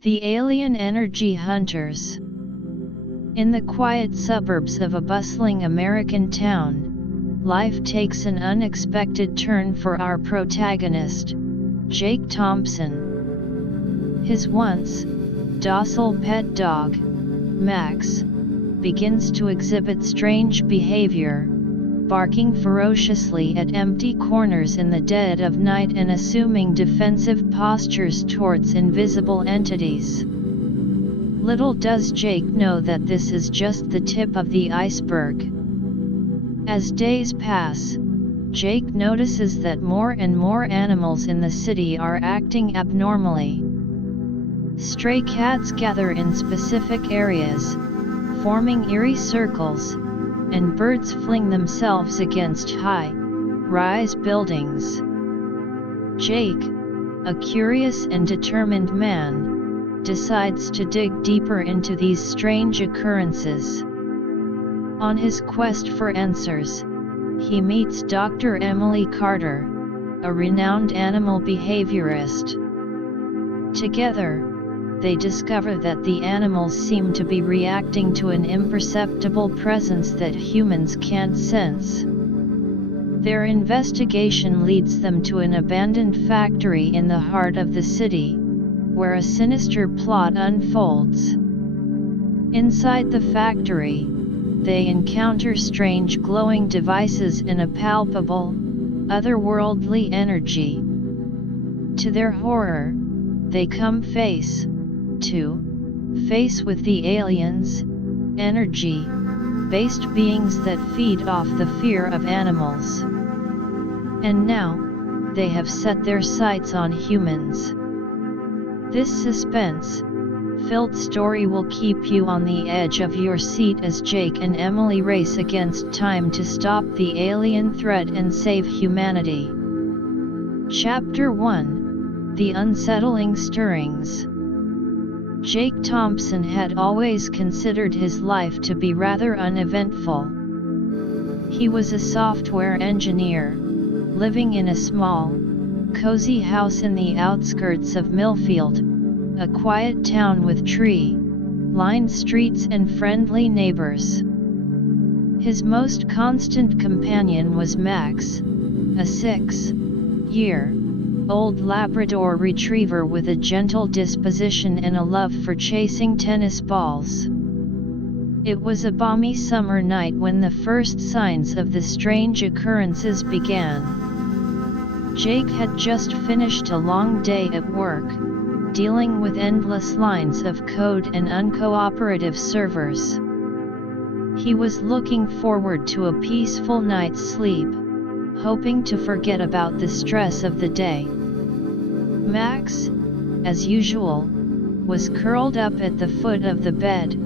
The alien energy hunters. In the quiet suburbs of a bustling American town, life takes an unexpected turn for our protagonist, Jake Thompson. His once docile pet dog, Max, begins to exhibit strange behavior, barking ferociously at empty corners in the dead of night and assuming defensive postures towards invisible entities. Little does Jake know that this is just the tip of the iceberg. As days pass, Jake notices that more and more animals in the city are acting abnormally. Stray cats gather in specific areas, forming eerie circles, and birds fling themselves against high-rise buildings. Jake, a curious and determined man, decides to dig deeper into these strange occurrences. On his quest for answers, he meets Dr. Emily Carter, a renowned animal behaviorist. Together, they discover that the animals seem to be reacting to an imperceptible presence that humans can't sense. Their investigation leads them to an abandoned factory in the heart of the city, where a sinister plot unfolds. Inside the factory, they encounter strange glowing devices and a palpable, otherworldly energy. To their horror, they come face to face with the aliens, energy-based beings that feed off the fear of animals. And now, they have set their sights on humans. This suspense-filled story will keep you on the edge of your seat as Jake and Emily race against time to stop the alien threat and save humanity. Chapter 1: The Unsettling Stirrings. Jake Thompson had always considered his life to be rather uneventful. He was a software engineer, living in a small, cozy house in the outskirts of Millfield, a quiet town with tree-lined streets and friendly neighbors. His most constant companion was Max, a 6-year-old Labrador retriever with a gentle disposition and a love for chasing tennis balls. It was a balmy summer night when the first signs of the strange occurrences began. Jake had just finished a long day at work, dealing with endless lines of code and uncooperative servers. He was looking forward to a peaceful night's sleep, hoping to forget about the stress of the day. Max, as usual, was curled up at the foot of the bed,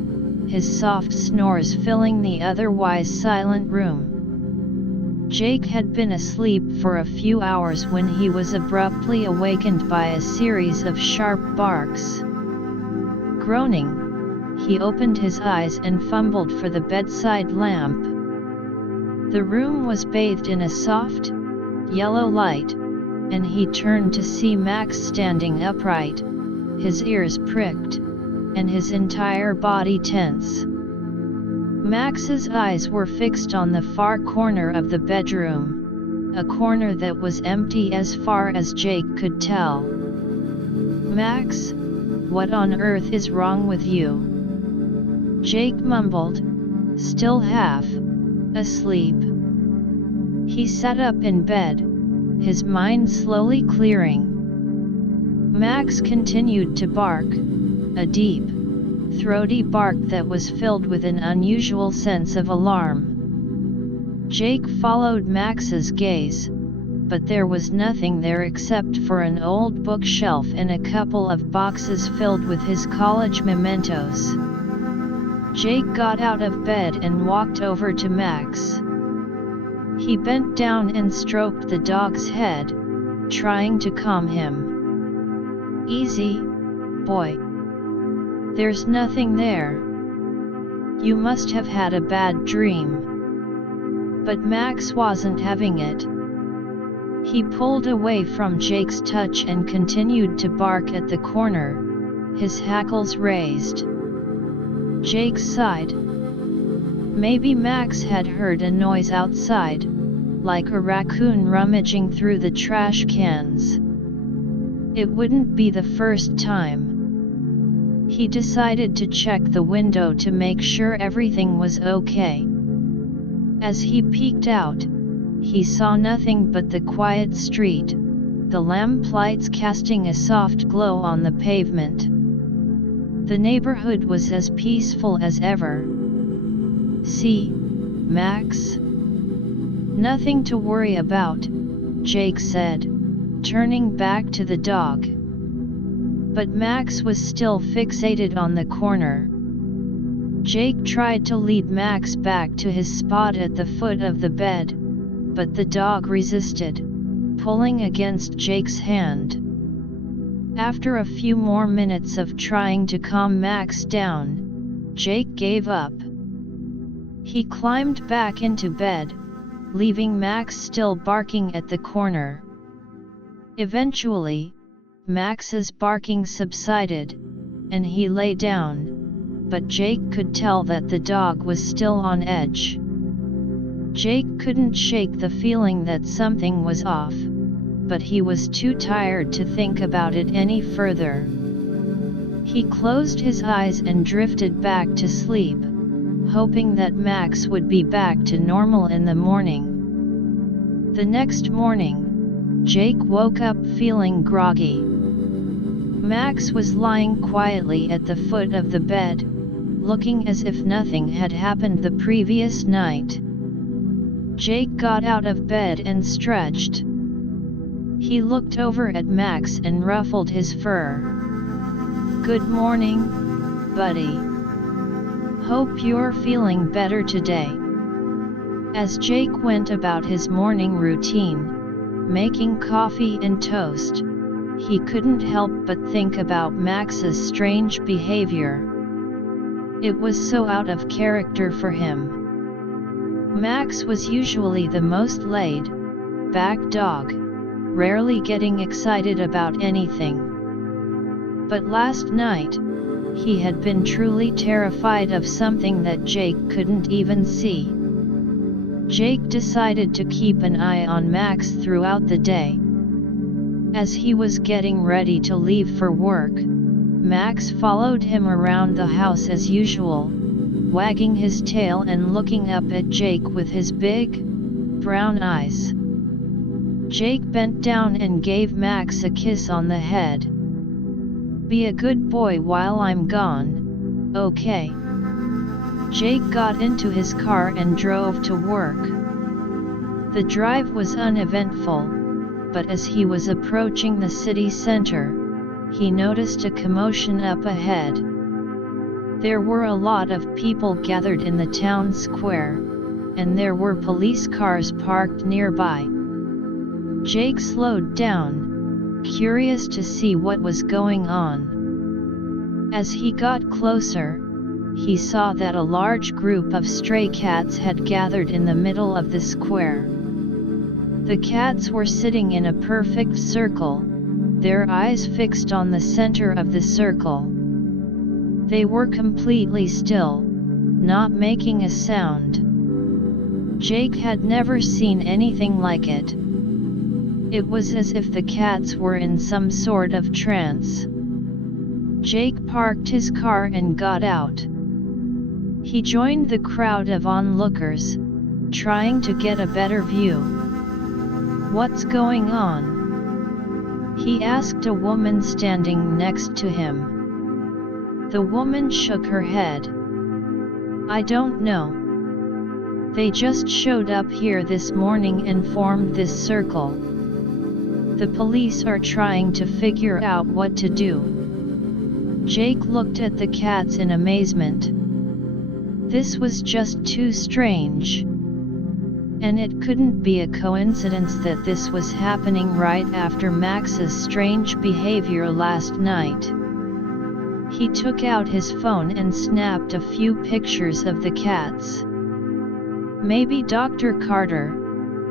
his soft snores filling the otherwise silent room. Jake had been asleep for a few hours when he was abruptly awakened by a series of sharp barks. Groaning, he opened his eyes and fumbled for the bedside lamp. The room was bathed in a soft, yellow light, and he turned to see Max standing upright, his ears pricked, and his entire body tense. Max's eyes were fixed on the far corner of the bedroom, a corner that was empty as far as Jake could tell. "Max, what on earth is wrong with you?" Jake mumbled, still half asleep. He sat up in bed, his mind slowly clearing. Max continued to bark, a deep, throaty bark that was filled with an unusual sense of alarm. Jake followed Max's gaze, but there was nothing there except for an old bookshelf and a couple of boxes filled with his college mementos. Jake got out of bed and walked over to Max. He bent down and stroked the dog's head, trying to calm him. "Easy, boy. There's nothing there. You must have had a bad dream." But Max wasn't having it. He pulled away from Jake's touch and continued to bark at the corner, his hackles raised. Jake sighed. Maybe Max had heard a noise outside, like a raccoon rummaging through the trash cans. It wouldn't be the first time. He decided to check the window to make sure everything was okay. As he peeked out, he saw nothing but the quiet street, the lamplights casting a soft glow on the pavement. The neighborhood was as peaceful as ever. "See, Max? Nothing to worry about," Jake said, turning back to the dog. But Max was still fixated on the corner. Jake tried to lead Max back to his spot at the foot of the bed, but the dog resisted, pulling against Jake's hand. After a few more minutes of trying to calm Max down, Jake gave up. He climbed back into bed, leaving Max still barking at the corner. Eventually, Max's barking subsided, and he lay down, but Jake could tell that the dog was still on edge. Jake couldn't shake the feeling that something was off, but he was too tired to think about it any further. He closed his eyes and drifted back to sleep, hoping that Max would be back to normal in the morning. The next morning, Jake woke up feeling groggy. Max was lying quietly at the foot of the bed, looking as if nothing had happened the previous night. Jake got out of bed and stretched. He looked over at Max and ruffled his fur. "Good morning, buddy. Hope you're feeling better today." As Jake went about his morning routine, making coffee and toast, he couldn't help but think about Max's strange behavior. It was so out of character for him. Max was usually the most laid-back dog, rarely getting excited about anything. But last night, he had been truly terrified of something that Jake couldn't even see. Jake decided to keep an eye on Max throughout the day. As he was getting ready to leave for work, Max followed him around the house as usual, wagging his tail and looking up at Jake with his big, brown eyes. Jake bent down and gave Max a kiss on the head. "Be a good boy while I'm gone, okay?" Jake got into his car and drove to work. The drive was uneventful, but as he was approaching the city center, he noticed a commotion up ahead. There were a lot of people gathered in the town square, and there were police cars parked nearby. Jake slowed down, curious to see what was going on. As he got closer, he saw that a large group of stray cats had gathered in the middle of the square. The cats were sitting in a perfect circle, their eyes fixed on the center of the circle. They were completely still, not making a sound. Jake had never seen anything like it. It was as if the cats were in some sort of trance. Jake parked his car and got out. He joined the crowd of onlookers, trying to get a better view. "What's going on?" he asked a woman standing next to him. The woman shook her head. "I don't know. They just showed up here this morning and formed this circle. The police are trying to figure out what to do." Jake looked at the cats in amazement. This was just too strange. And it couldn't be a coincidence that this was happening right after Max's strange behavior last night. He took out his phone and snapped a few pictures of the cats. Maybe Dr. Carter,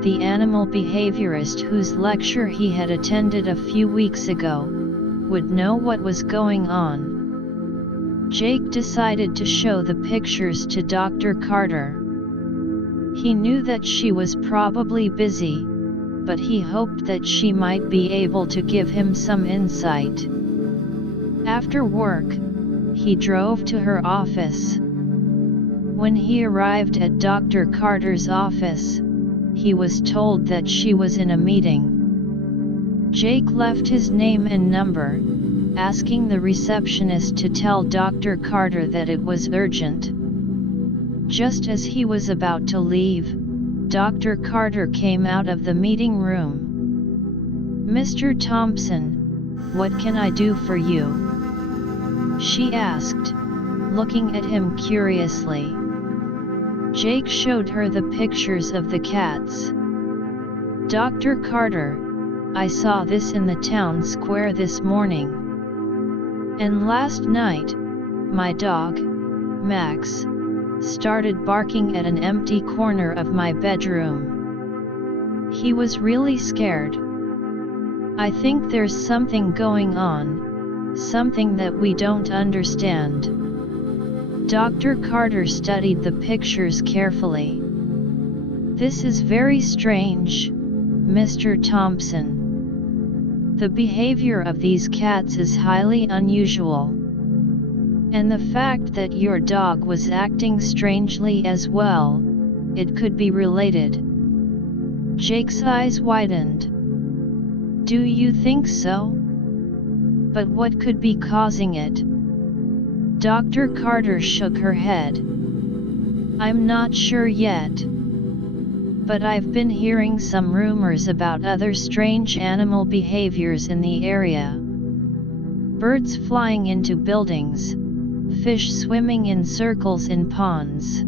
the animal behaviorist whose lecture he had attended a few weeks ago, would know what was going on. Jake decided to show the pictures to Dr. Carter. He knew that she was probably busy, but he hoped that she might be able to give him some insight. After work, he drove to her office. When he arrived at Dr. Carter's office, he was told that she was in a meeting. Jake left his name and number, asking the receptionist to tell Dr. Carter that it was urgent. Just as he was about to leave, Dr. Carter came out of the meeting room. "Mr. Thompson, what can I do for you?" she asked, looking at him curiously. Jake showed her the pictures of the cats. "Dr. Carter, I saw this in the town square this morning. And last night, my dog, Max, started barking at an empty corner of my bedroom. He was really scared. I think there's something going on, something that we don't understand." Dr. Carter studied the pictures carefully. "This is very strange, Mr. Thompson. The behavior of these cats is highly unusual. And the fact that your dog was acting strangely as well, it could be related." Jake's eyes widened. "Do you think so? But what could be causing it?" Dr. Carter shook her head. "I'm not sure yet. But I've been hearing some rumors about other strange animal behaviors in the area. Birds flying into buildings, fish swimming in circles in ponds.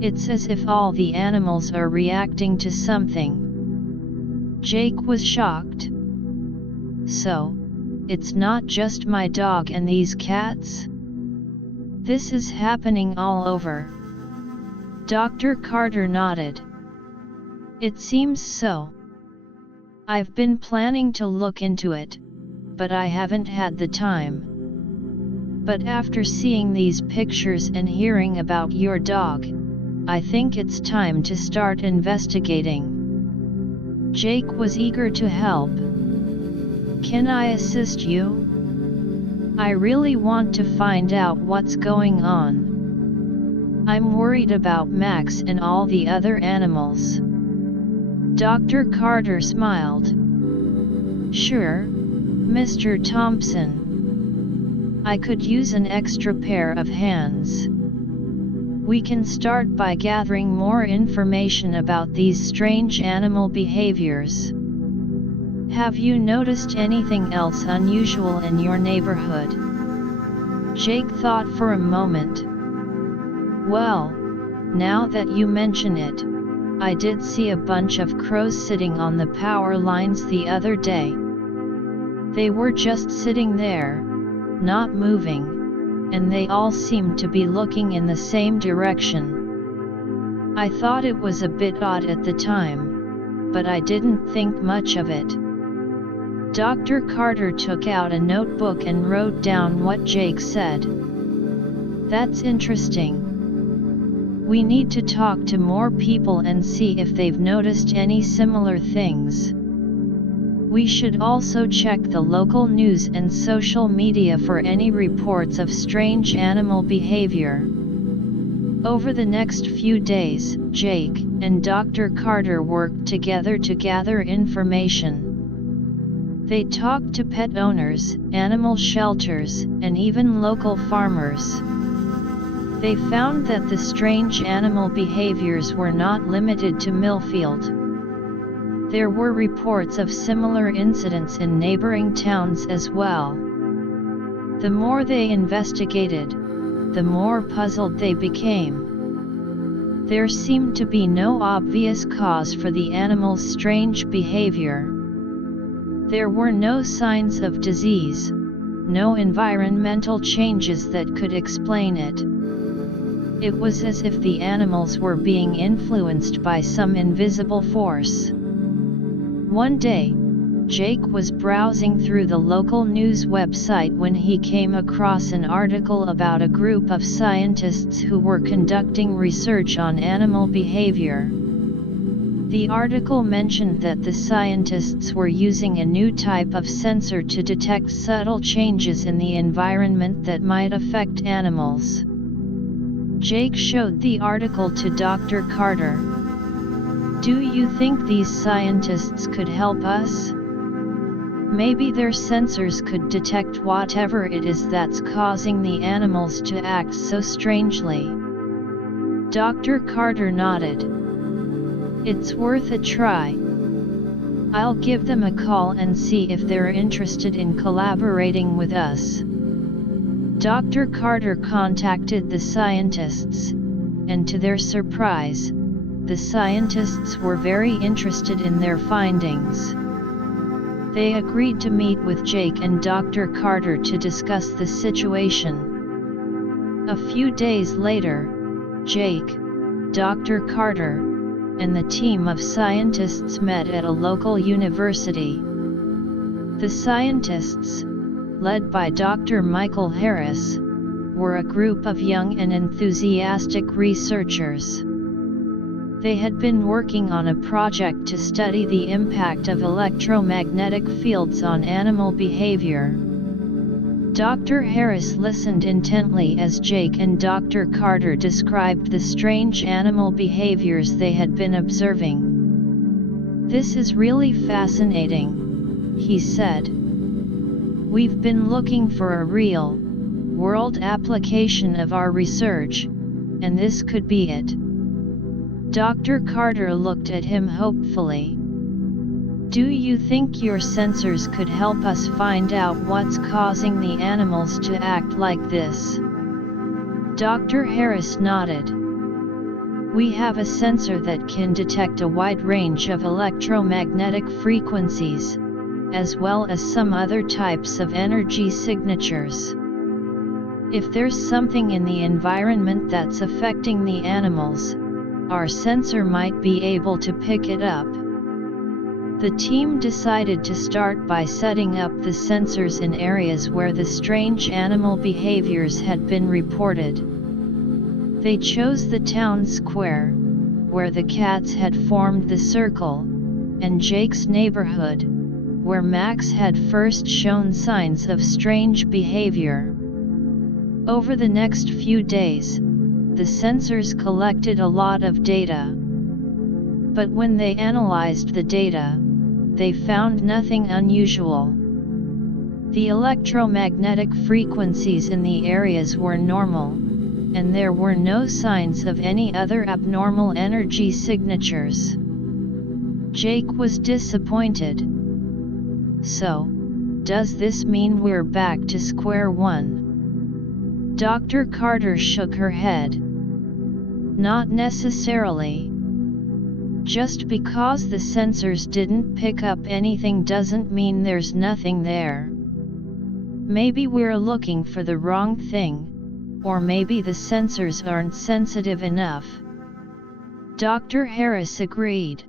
It's as if all the animals are reacting to something." Jake was shocked. "So, it's not just my dog and these cats? This is happening all over?" Dr. Carter nodded. "It seems so. I've been planning to look into it, but I haven't had the time. But after seeing these pictures and hearing about your dog, I think it's time to start investigating." Jake was eager to help. "Can I assist you? I really want to find out what's going on. I'm worried about Max and all the other animals." Dr. Carter smiled. "Sure, Mr. Thompson. I could use an extra pair of hands. We can start by gathering more information about these strange animal behaviors. Have you noticed anything else unusual in your neighborhood?" Jake thought for a moment. "Well, now that you mention it, I did see a bunch of crows sitting on the power lines the other day. They were just sitting there, not moving, and they all seemed to be looking in the same direction. I thought it was a bit odd at the time, but I didn't think much of it." Dr. Carter took out a notebook and wrote down what Jake said. "That's interesting. We need to talk to more people and see if they've noticed any similar things. We should also check the local news and social media for any reports of strange animal behavior." Over the next few days, Jake and Dr. Carter worked together to gather information. They talked to pet owners, animal shelters, and even local farmers. They found that the strange animal behaviors were not limited to Millfield. There were reports of similar incidents in neighboring towns as well. The more they investigated, the more puzzled they became. There seemed to be no obvious cause for the animals' strange behavior. There were no signs of disease, no environmental changes that could explain it. It was as if the animals were being influenced by some invisible force. One day, Jake was browsing through the local news website when he came across an article about a group of scientists who were conducting research on animal behavior. The article mentioned that the scientists were using a new type of sensor to detect subtle changes in the environment that might affect animals. Jake showed the article to Dr. Carter. "Do you think these scientists could help us? Maybe their sensors could detect whatever it is that's causing the animals to act so strangely." Dr. Carter nodded. "It's worth a try. I'll give them a call and see if they're interested in collaborating with us." Dr. Carter contacted the scientists, and to their surprise, the scientists were very interested in their findings. They agreed to meet with Jake and Dr. Carter to discuss the situation. A few days later, Jake, Dr. Carter, and the team of scientists met at a local university. The scientists, led by Dr. Michael Harris, were a group of young and enthusiastic researchers. They had been working on a project to study the impact of electromagnetic fields on animal behavior. Dr. Harris listened intently as Jake and Dr. Carter described the strange animal behaviors they had been observing. "This is really fascinating," he said. "We've been looking for a real-world application of our research, and this could be it." Dr. Carter looked at him hopefully. "Do you think your sensors could help us find out what's causing the animals to act like this?" Dr. Harris nodded. "We have a sensor that can detect a wide range of electromagnetic frequencies, as well as some other types of energy signatures. If there's something in the environment that's affecting the animals, our sensor might be able to pick it up." The team decided to start by setting up the sensors in areas where the strange animal behaviors had been reported. They chose the town square, where the cats had formed the circle, and Jake's neighborhood, where Max had first shown signs of strange behavior. Over the next few days, the sensors collected a lot of data. But when they analyzed the data, they found nothing unusual. The electromagnetic frequencies in the areas were normal, and there were no signs of any other abnormal energy signatures. Jake was disappointed. "So, does this mean we're back to square one?" Dr. Carter shook her head. "Not necessarily. Just because the sensors didn't pick up anything doesn't mean there's nothing there. Maybe we're looking for the wrong thing, or maybe the sensors aren't sensitive enough." Dr. Harris agreed.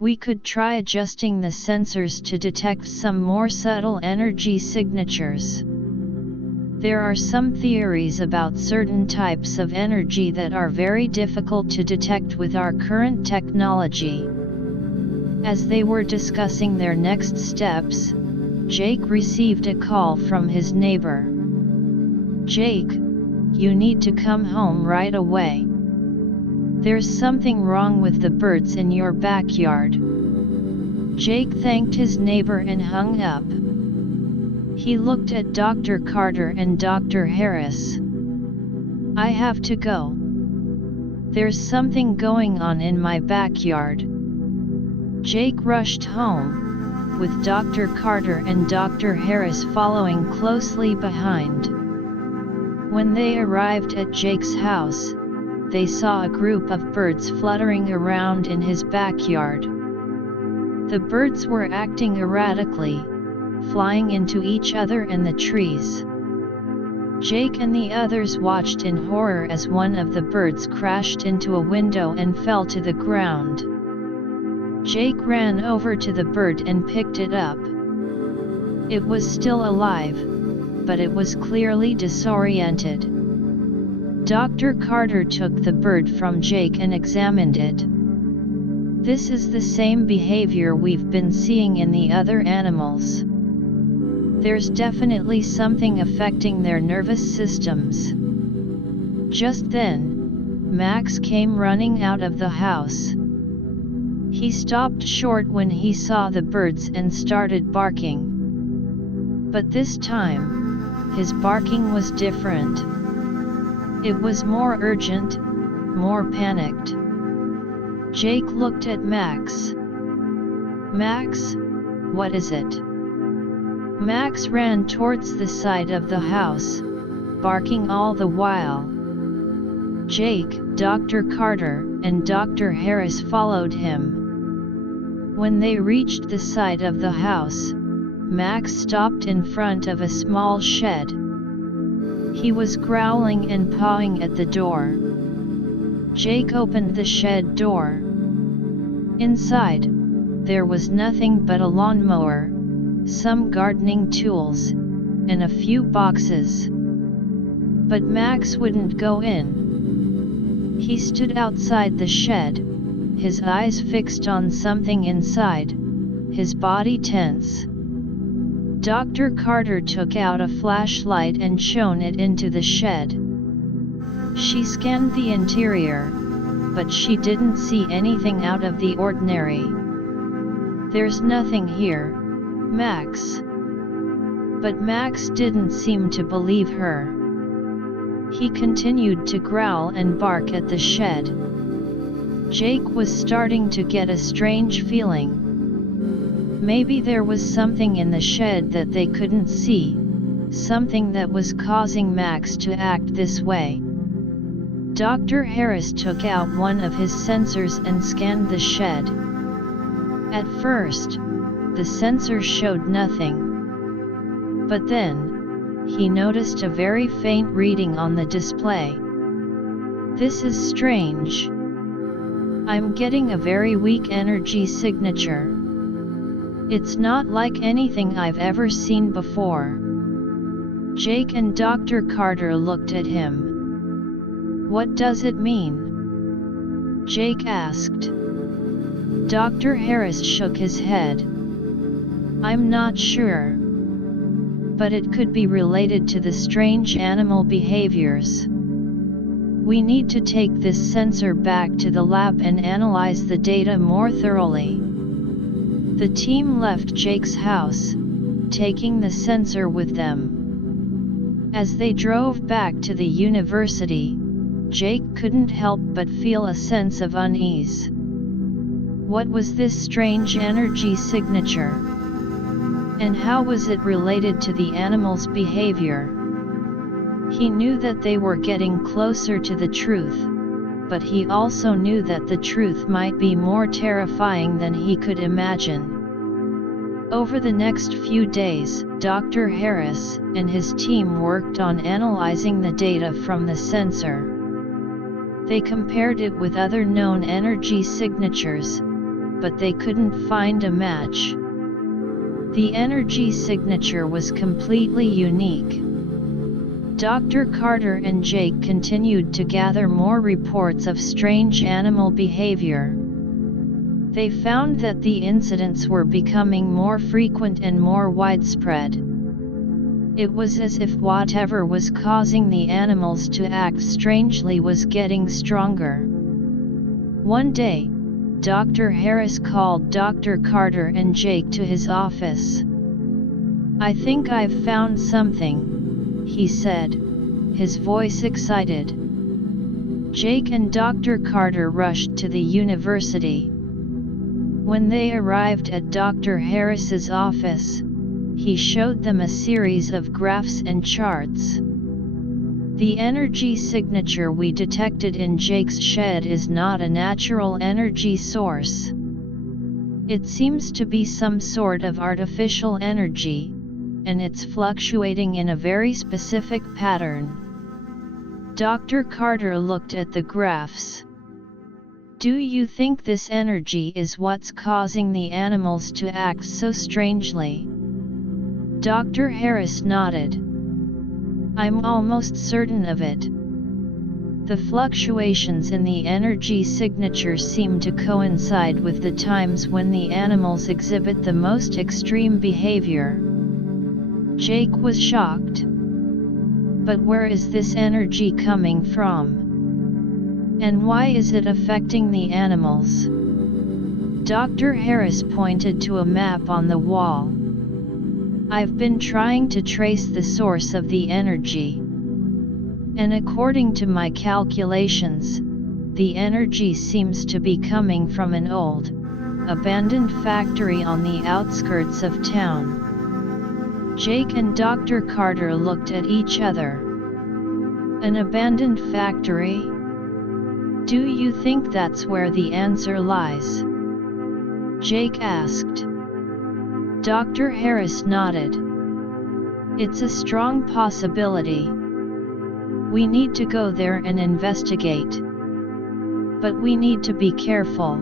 "We could try adjusting the sensors to detect some more subtle energy signatures. There are some theories about certain types of energy that are very difficult to detect with our current technology." As they were discussing their next steps, Jake received a call from his neighbor. "Jake, you need to come home right away. There's something wrong with the birds in your backyard." Jake thanked his neighbor and hung up. He looked at Dr. Carter and Dr. Harris. "I have to go. There's something going on in my backyard." Jake rushed home, with Dr. Carter and Dr. Harris following closely behind. When they arrived at Jake's house, they saw a group of birds fluttering around in his backyard. The birds were acting erratically, flying into each other and the trees. Jake and the others watched in horror as one of the birds crashed into a window and fell to the ground. Jake ran over to the bird and picked it up. It was still alive, but it was clearly disoriented. Dr. Carter took the bird from Jake and examined it. This is the same behavior we've been seeing in the other animals. There's definitely something affecting their nervous systems. Just then, Max came running out of the house. He stopped short when he saw the birds and started barking. But this time, his barking was different. It was more urgent, more panicked. Jake looked at Max. "Max, what is it?" Max ran towards the side of the house, barking all the while. Jake, Dr. Carter, and Dr. Harris followed him. When they reached the side of the house, Max stopped in front of a small shed. He was growling and pawing at the door. Jake opened the shed door. Inside, there was nothing but a lawnmower, some gardening tools, and a few boxes. But Max wouldn't go in. He stood outside the shed, his eyes fixed on something inside, his body tense. Dr. Carter took out a flashlight and shone it into the shed. She scanned the interior, but she didn't see anything out of the ordinary. "There's nothing here, Max." But Max didn't seem to believe her. He continued to growl and bark at the shed. Jake was starting to get a strange feeling. Maybe there was something in the shed that they couldn't see, something that was causing Max to act this way. Dr. Harris took out one of his sensors and scanned the shed. At first, the sensor showed nothing. But then, he noticed a very faint reading on the display. "This is strange. I'm getting a very weak energy signature. It's not like anything I've ever seen before." Jake and Dr. Carter looked at him. "What does it mean?" Jake asked. Dr. Harris shook his head. "I'm not sure. But it could be related to the strange animal behaviors. We need to take this sensor back to the lab and analyze the data more thoroughly." The team left Jake's house, taking the sensor with them. As they drove back to the university, Jake couldn't help but feel a sense of unease. What was this strange energy signature? And how was it related to the animal's behavior? He knew that they were getting closer to the truth, but he also knew that the truth might be more terrifying than he could imagine. Over the next few days, Dr. Harris and his team worked on analyzing the data from the sensor. They compared it with other known energy signatures, but they couldn't find a match. The energy signature was completely unique. Dr. Carter and Jake continued to gather more reports of strange animal behavior. They found that the incidents were becoming more frequent and more widespread. It was as if whatever was causing the animals to act strangely was getting stronger. One day, Dr. Harris called Dr. Carter and Jake to his office. "I think I've found something," he said, his voice excited. Jake and Dr. Carter rushed to the university. When they arrived at Dr. Harris's office, he showed them a series of graphs and charts. "The energy signature we detected in Jake's shed is not a natural energy source. It seems to be some sort of artificial energy, and it's fluctuating in a very specific pattern." Dr. Carter looked at the graphs. Do you think this energy is what's causing the animals to act so strangely? Dr. Harris nodded. I'm almost certain of it. The fluctuations in the energy signature seem to coincide with the times when the animals exhibit the most extreme behavior. Jake was shocked. But where is this energy coming from? And why is it affecting the animals? Dr. Harris pointed to a map on the wall. I've been trying to trace the source of the energy. And according to my calculations, the energy seems to be coming from an old, abandoned factory on the outskirts of town. Jake and Dr. Carter looked at each other. An abandoned factory? Do you think that's where the answer lies? Jake asked. Dr. Harris nodded. It's a strong possibility. We need to go there and investigate. But we need to be careful.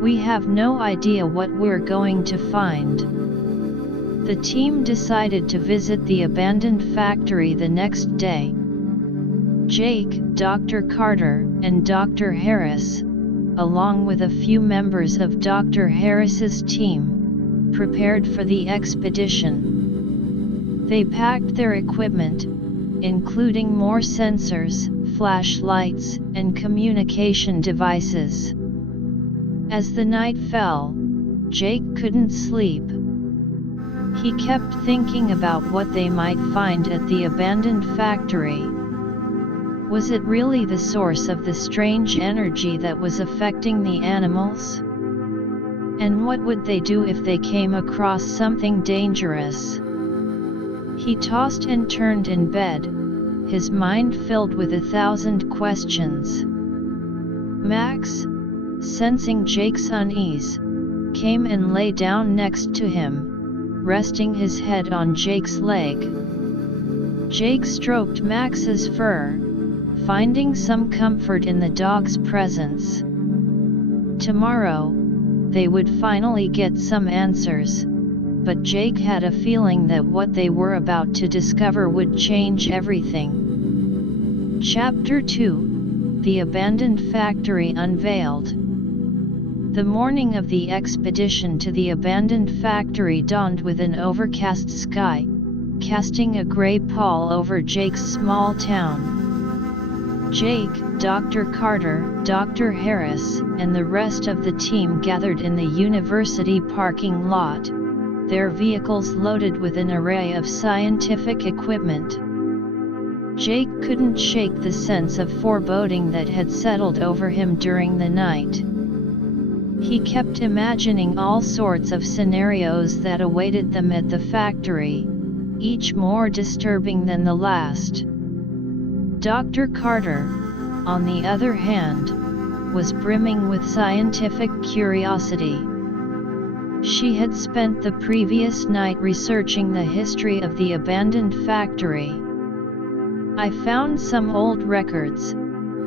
We have no idea what we're going to find. The team decided to visit the abandoned factory the next day. Jake, Dr. Carter, and Dr. Harris, along with a few members of Dr. Harris's team, prepared for the expedition. They packed their equipment, including more sensors, flashlights, and communication devices. As the night fell, Jake couldn't sleep. He kept thinking about what they might find at the abandoned factory. Was it really the source of the strange energy that was affecting the animals? And what would they do if they came across something dangerous? He tossed and turned in bed, his mind filled with 1,000 questions. Max, sensing Jake's unease, came and lay down next to him, resting his head on Jake's leg. Jake stroked Max's fur, finding some comfort in the dog's presence. Tomorrow, they would finally get some answers, but Jake had a feeling that what they were about to discover would change everything. Chapter 2: The Abandoned Factory Unveiled. The morning of the expedition to the abandoned factory dawned with an overcast sky, casting a gray pall over Jake's small town. Jake, Dr. Carter, Dr. Harris, and the rest of the team gathered in the university parking lot, their vehicles loaded with an array of scientific equipment. Jake couldn't shake the sense of foreboding that had settled over him during the night. He kept imagining all sorts of scenarios that awaited them at the factory, each more disturbing than the last. Dr. Carter, on the other hand, was brimming with scientific curiosity. She had spent the previous night researching the history of the abandoned factory. I found some old records,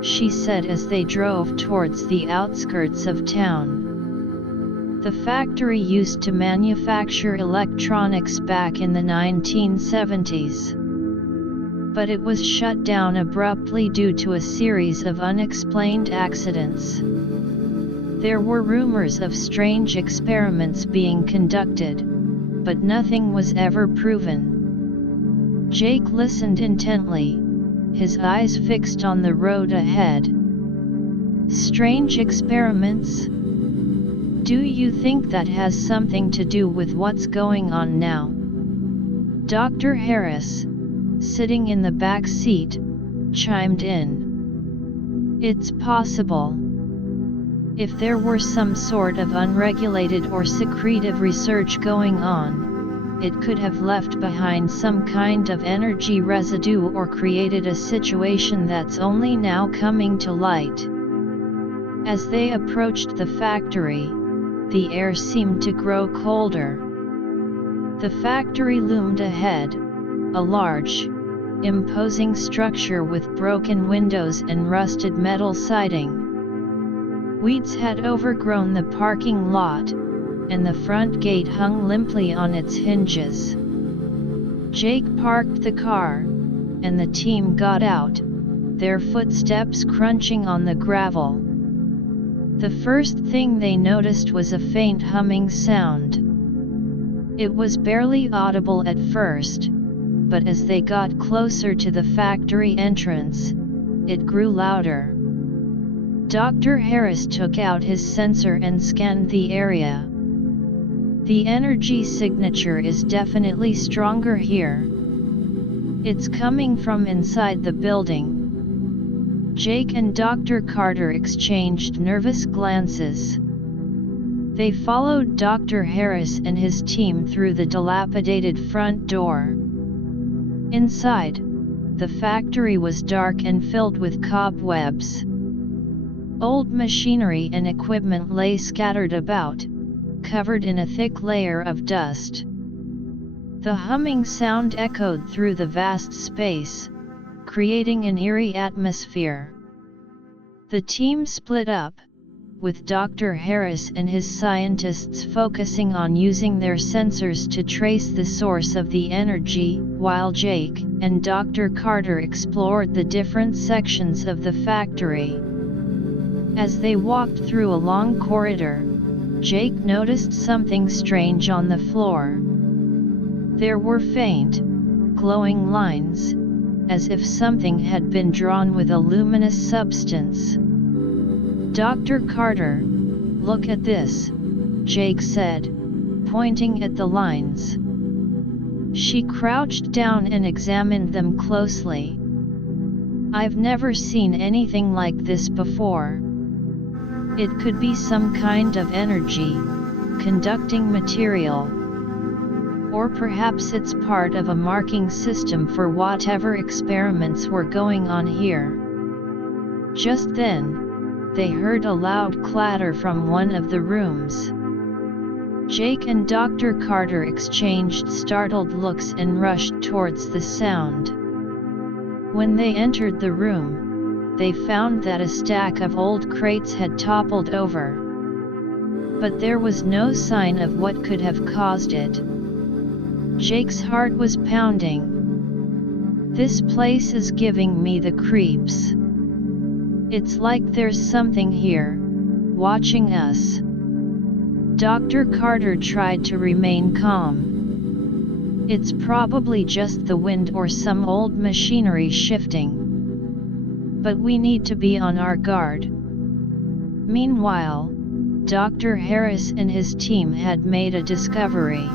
she said as they drove towards the outskirts of town. The factory used to manufacture electronics back in the 1970s. But it was shut down abruptly due to a series of unexplained accidents. There were rumors of strange experiments being conducted, but nothing was ever proven. Jake listened intently, his eyes fixed on the road ahead. Strange experiments? Do you think that has something to do with what's going on now? Dr. Harris, sitting in the back seat, chimed in. It's possible. If there were some sort of unregulated or secretive research going on, it could have left behind some kind of energy residue or created a situation that's only now coming to light. As they approached the factory, the air seemed to grow colder. The factory loomed ahead, a large, imposing structure with broken windows and rusted metal siding. Weeds had overgrown the parking lot, and the front gate hung limply on its hinges. Jake parked the car, and the team got out, their footsteps crunching on the gravel. The first thing they noticed was a faint humming sound. It was barely audible at first, but as they got closer to the factory entrance, it grew louder. Dr. Harris took out his sensor and scanned the area. The energy signature is definitely stronger here. It's coming from inside the building. Jake and Dr. Carter exchanged nervous glances. They followed Dr. Harris and his team through the dilapidated front door. Inside, the factory was dark and filled with cobwebs. Old machinery and equipment lay scattered about, covered in a thick layer of dust. The humming sound echoed through the vast space, creating an eerie atmosphere. The team split up, with Dr. Harris and his scientists focusing on using their sensors to trace the source of the energy, while Jake and Dr. Carter explored the different sections of the factory. As they walked through a long corridor, Jake noticed something strange on the floor. There were faint, glowing lines, as if something had been drawn with a luminous substance. "Dr. Carter, look at this," Jake said, pointing at the lines. She crouched down and examined them closely. "I've never seen anything like this before. It could be some kind of energy, conducting material. Or perhaps it's part of a marking system for whatever experiments were going on here." Just then, they heard a loud clatter from one of the rooms. Jake and Dr. Carter exchanged startled looks and rushed towards the sound. When they entered the room, they found that a stack of old crates had toppled over. But there was no sign of what could have caused it. Jake's heart was pounding. "This place is giving me the creeps. It's like there's something here, watching us." Dr. Carter tried to remain calm. "It's probably just the wind or some old machinery shifting. But we need to be on our guard." Meanwhile, Dr. Harris and his team had made a discovery.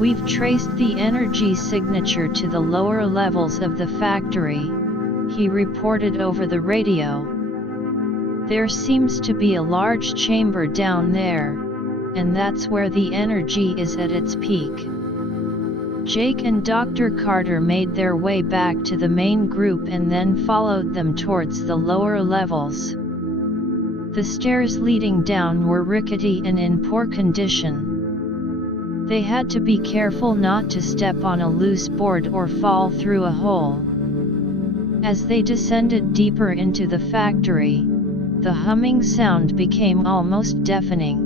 "We've traced the energy signature to the lower levels of the factory," he reported over the radio. "There seems to be a large chamber down there, and that's where the energy is at its peak." Jake and Dr. Carter made their way back to the main group and then followed them towards the lower levels. The stairs leading down were rickety and in poor condition. They had to be careful not to step on a loose board or fall through a hole. As they descended deeper into the factory, the humming sound became almost deafening.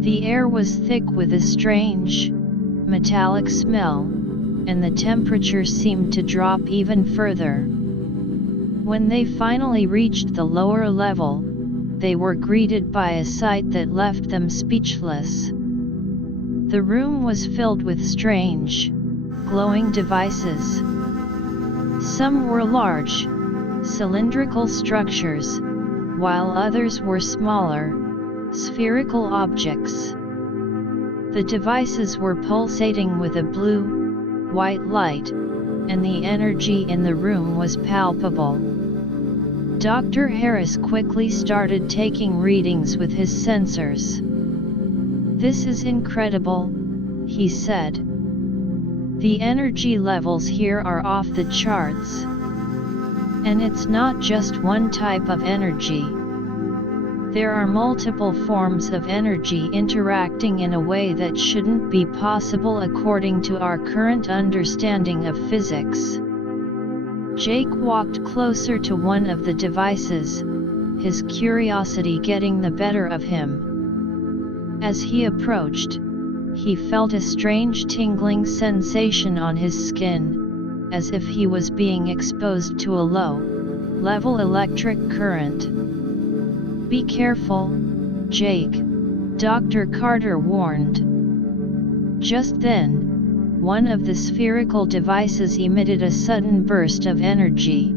The air was thick with a strange, metallic smell, and the temperature seemed to drop even further. When they finally reached the lower level, they were greeted by a sight that left them speechless. The room was filled with strange, glowing devices. Some were large, cylindrical structures, while others were smaller, spherical objects. The devices were pulsating with a blue-white light, and the energy in the room was palpable. Dr. Harris quickly started taking readings with his sensors. "This is incredible," he said. "The energy levels here are off the charts. And it's not just one type of energy. There are multiple forms of energy interacting in a way that shouldn't be possible according to our current understanding of physics." Jake walked closer to one of the devices, his curiosity getting the better of him. As he approached, he felt a strange tingling sensation on his skin, as if he was being exposed to a low-level electric current. "Be careful, Jake," Dr. Carter warned. Just then, one of the spherical devices emitted a sudden burst of energy.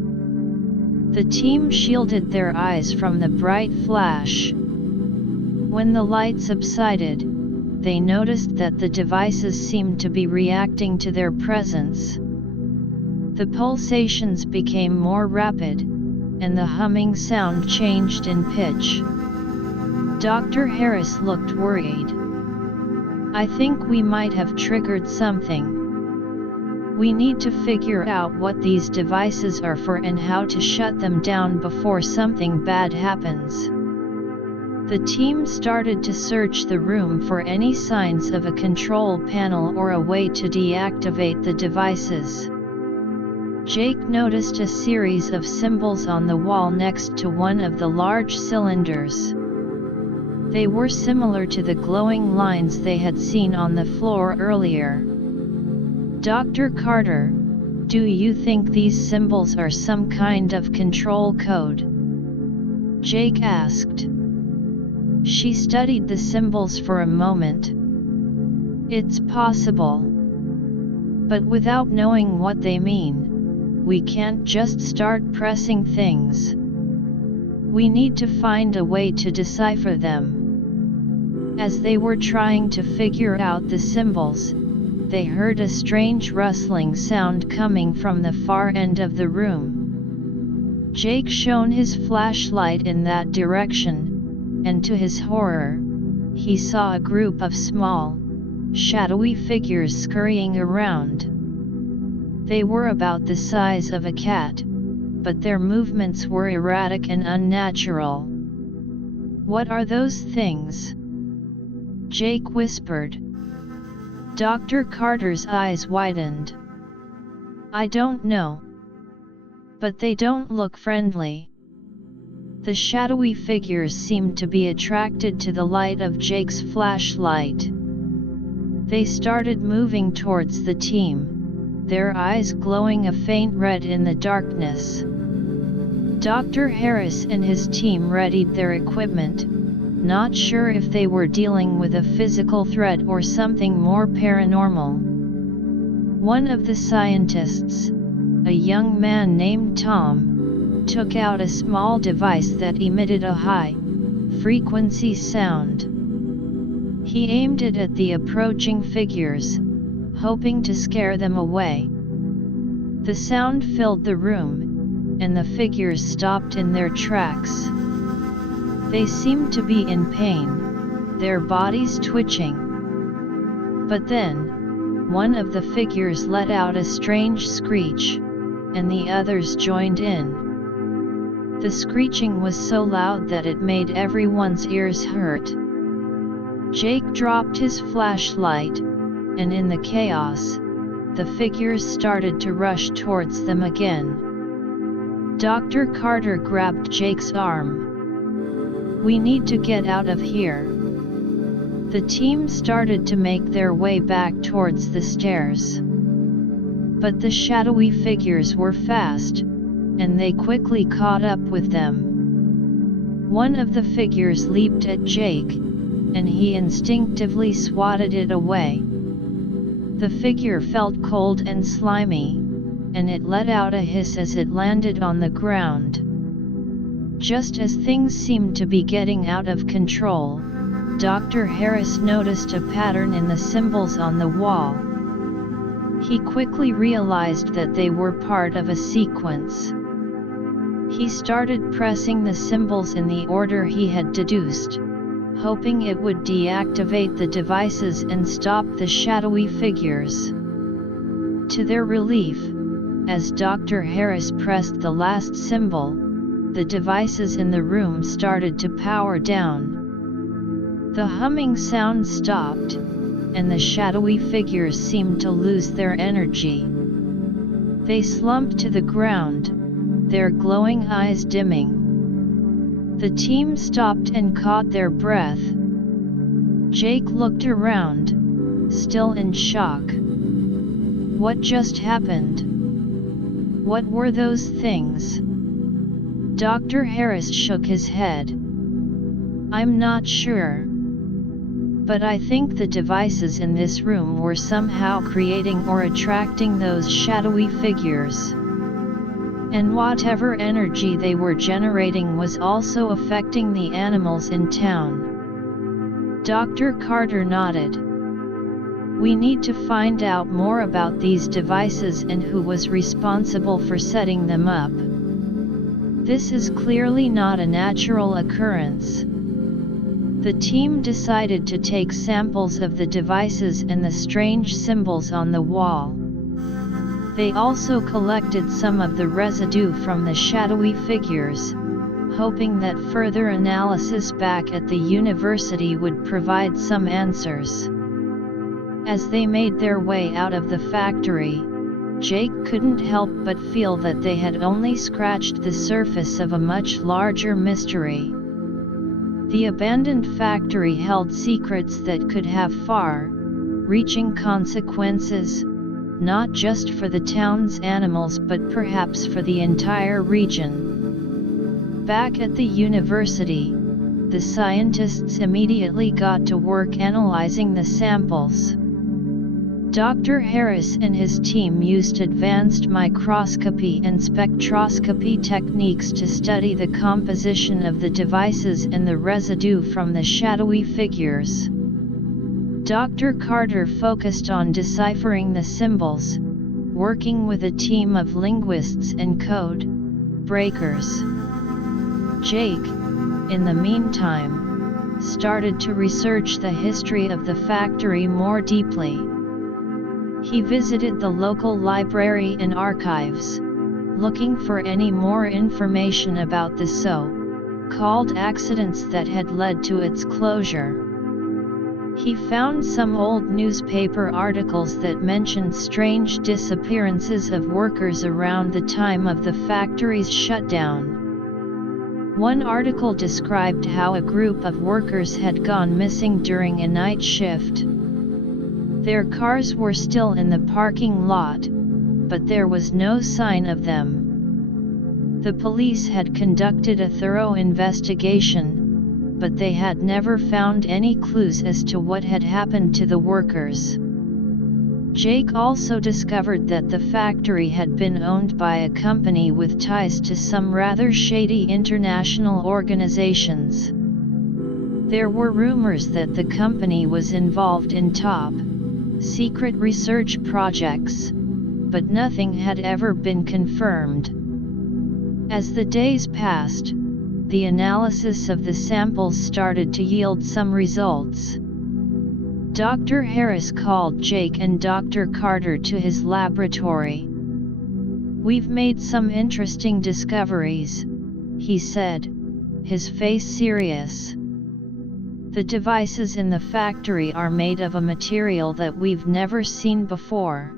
The team shielded their eyes from the bright flash. When the light subsided, they noticed that the devices seemed to be reacting to their presence. The pulsations became more rapid, and the humming sound changed in pitch. Dr. Harris looked worried. "I think we might have triggered something. We need to figure out what these devices are for and how to shut them down before something bad happens." The team started to search the room for any signs of a control panel or a way to deactivate the devices. Jake noticed a series of symbols on the wall next to one of the large cylinders. They were similar to the glowing lines they had seen on the floor earlier. "Dr. Carter, do you think these symbols are some kind of control code?" Jake asked. She studied the symbols for a moment. "It's possible. But without knowing what they mean, we can't just start pressing things. We need to find a way to decipher them." As they were trying to figure out the symbols, they heard a strange rustling sound coming from the far end of the room. Jake shone his flashlight in that direction, and to his horror, he saw a group of small, shadowy figures scurrying around. They were about the size of a cat, but their movements were erratic and unnatural. "What are those things?" Jake whispered. Dr. Carter's eyes widened. "I don't know. But they don't look friendly." The shadowy figures seemed to be attracted to the light of Jake's flashlight. They started moving towards the team, their eyes glowing a faint red in the darkness. Dr. Harris and his team readied their equipment, not sure if they were dealing with a physical threat or something more paranormal. One of the scientists, a young man named Tom, took out a small device that emitted a high-frequency sound. He aimed it at the approaching figures, hoping to scare them away. The sound filled the room, and the figures stopped in their tracks. They seemed to be in pain, their bodies twitching. But then, one of the figures let out a strange screech, and the others joined in. The screeching was so loud that it made everyone's ears hurt. Jake dropped his flashlight, and in the chaos, the figures started to rush towards them again. Dr. Carter grabbed Jake's arm. "We need to get out of here." The team started to make their way back towards the stairs. But the shadowy figures were fast, and they quickly caught up with them. One of the figures leaped at Jake, and he instinctively swatted it away. The figure felt cold and slimy, and it let out a hiss as it landed on the ground. Just as things seemed to be getting out of control, Dr. Harris noticed a pattern in the symbols on the wall. He quickly realized that they were part of a sequence. He started pressing the symbols in the order he had deduced, hoping it would deactivate the devices and stop the shadowy figures. To their relief, as Dr. Harris pressed the last symbol, the devices in the room started to power down. The humming sound stopped, and the shadowy figures seemed to lose their energy. They slumped to the ground, their glowing eyes dimming. The team stopped and caught their breath. Jake looked around, still in shock. What just happened? What were those things? Dr. Harris shook his head. I'm not sure. But I think the devices in this room were somehow creating or attracting those shadowy figures. And whatever energy they were generating was also affecting the animals in town. Dr. Carter nodded. We need to find out more about these devices and who was responsible for setting them up. This is clearly not a natural occurrence. The team decided to take samples of the devices and the strange symbols on the wall. They also collected some of the residue from the shadowy figures, hoping that further analysis back at the university would provide some answers. As they made their way out of the factory, Jake couldn't help but feel that they had only scratched the surface of a much larger mystery. The abandoned factory held secrets that could have far-reaching consequences, not just for the town's animals but perhaps for the entire region. Back at the university, the scientists immediately got to work analyzing the samples. Dr. Harris and his team used advanced microscopy and spectroscopy techniques to study the composition of the devices and the residue from the shadowy figures. Dr. Carter focused on deciphering the symbols, working with a team of linguists and code breakers. Jake, in the meantime, started to research the history of the factory more deeply. He visited the local library and archives, looking for any more information about the so-called accidents that had led to its closure. He found some old newspaper articles that mentioned strange disappearances of workers around the time of the factory's shutdown. One article described how a group of workers had gone missing during a night shift. Their cars were still in the parking lot, but there was no sign of them. The police had conducted a thorough investigation, but they had never found any clues as to what had happened to the workers. Jake also discovered that the factory had been owned by a company with ties to some rather shady international organizations. There were rumors that the company was involved in top-secret research projects, but nothing had ever been confirmed. As the days passed, the analysis of the samples started to yield some results. Dr. Harris called Jake and Dr. Carter to his laboratory. "We've made some interesting discoveries," he said, his face serious. "The devices in the factory are made of a material that we've never seen before.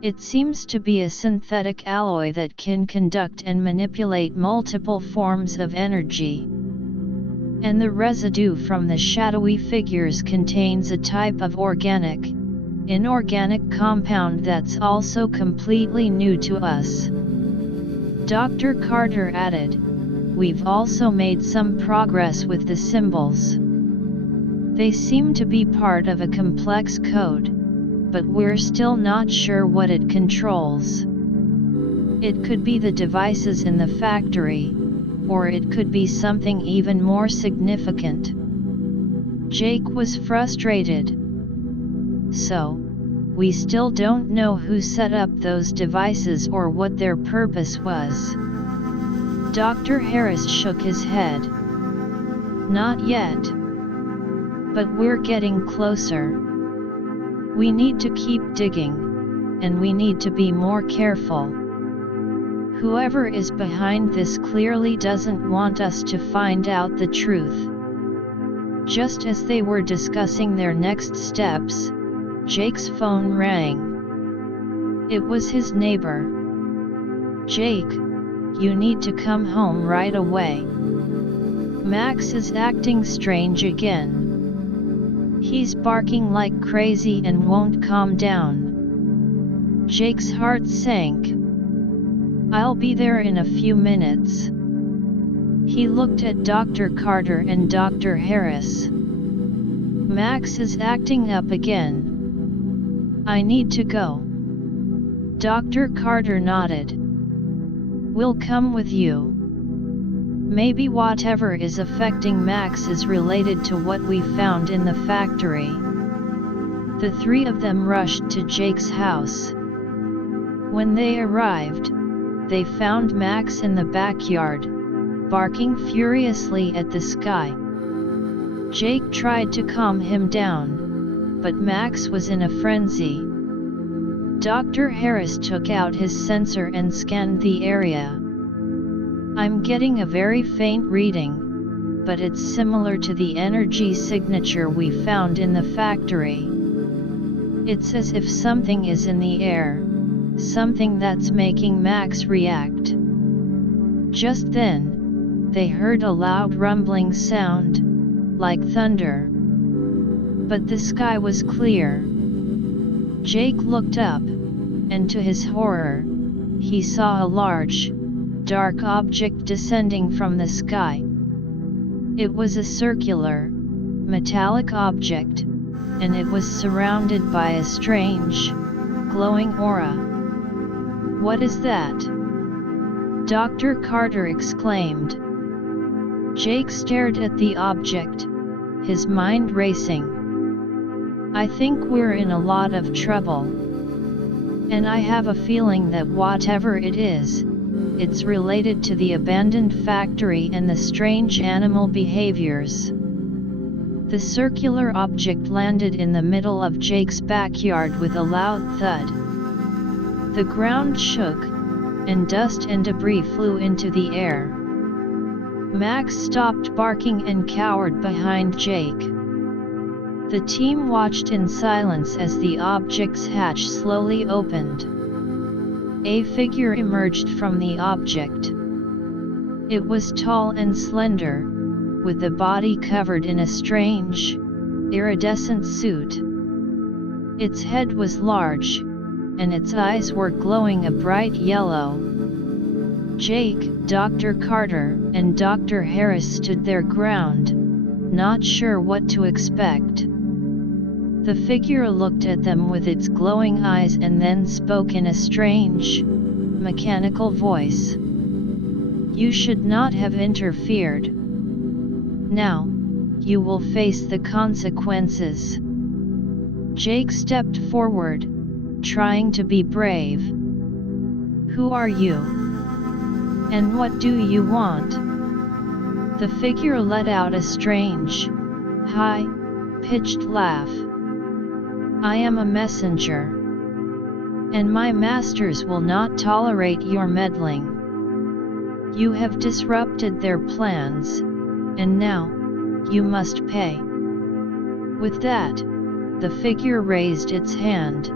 It seems to be a synthetic alloy that can conduct and manipulate multiple forms of energy. And the residue from the shadowy figures contains a type of inorganic compound that's also completely new to us." Dr. Carter added, "We've also made some progress with the symbols. They seem to be part of a complex code, but we're still not sure what it controls. It could be the devices in the factory, or it could be something even more significant." Jake was frustrated. "So, we still don't know who set up those devices or what their purpose was?" Dr. Harris shook his head. "Not yet. But we're getting closer. We need to keep digging, and we need to be more careful. Whoever is behind this clearly doesn't want us to find out the truth." Just as they were discussing their next steps, Jake's phone rang. It was his neighbor. "Jake, you need to come home right away. Max is acting strange again. He's barking like crazy and won't calm down. Jake's heart sank. I'll be there in a few minutes. He looked at Dr. Carter and Dr. Harris. Max is acting up again. I need to go. Dr. Carter nodded. We'll come with you. Maybe whatever is affecting Max is related to what we found in the factory. The three of them rushed to Jake's house. When they arrived, they found Max in the backyard, barking furiously at the sky. Jake tried to calm him down, but Max was in a frenzy. Dr. Harris took out his sensor and scanned the area. I'm getting a very faint reading, but it's similar to the energy signature we found in the factory. It's as if something is in the air, something that's making Max react. Just then, they heard a loud rumbling sound, like thunder. But the sky was clear. Jake looked up, and to his horror, he saw a large, dark object descending from the sky. It was a circular, metallic object, and it was surrounded by a strange, glowing aura. What is that? Dr. Carter exclaimed. Jake stared at the object, his mind racing. I think we're in a lot of trouble. And I have a feeling that whatever it is, it's related to the abandoned factory and the strange animal behaviors. The circular object landed in the middle of Jake's backyard with a loud thud. The ground shook, and dust and debris flew into the air. Max stopped barking and cowered behind Jake. The team watched in silence as the object's hatch slowly opened. A figure emerged from the object. It was tall and slender, with the body covered in a strange, iridescent suit. Its head was large, and its eyes were glowing a bright yellow. Jake, Dr. Carter, and Dr. Harris stood their ground, not sure what to expect. The figure looked at them with its glowing eyes and then spoke in a strange, mechanical voice. You should not have interfered. Now, you will face the consequences. Jake stepped forward, trying to be brave. Who are you? And what do you want? The figure let out a strange, high-pitched laugh. I am a messenger. And my masters will not tolerate your meddling. You have disrupted their plans, and now, you must pay. With that, the figure raised its hand,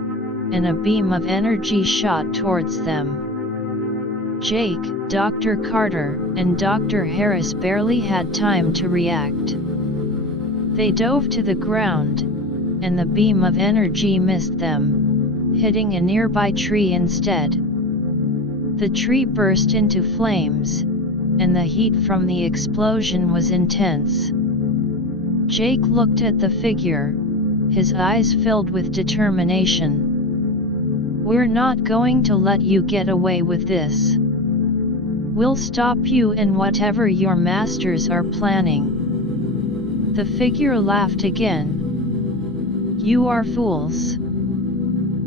and a beam of energy shot towards them. Jake, Dr. Carter, and Dr. Harris barely had time to react. They dove to the ground, and the beam of energy missed them, hitting a nearby tree instead. The tree burst into flames, and the heat from the explosion was intense. Jake looked at the figure, his eyes filled with determination. We're not going to let you get away with this. We'll stop you and whatever your masters are planning. The figure laughed again. You are fools.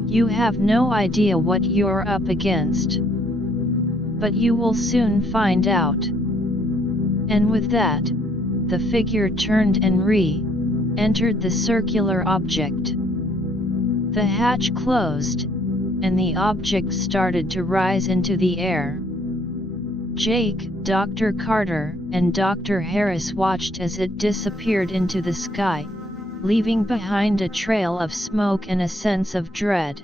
You have no idea what you're up against. But you will soon find out. And with that, the figure turned and re-entered the circular object. The hatch closed, and the object started to rise into the air. Jake, Dr. Carter, and Dr. Harris watched as it disappeared into the sky, leaving behind a trail of smoke and a sense of dread.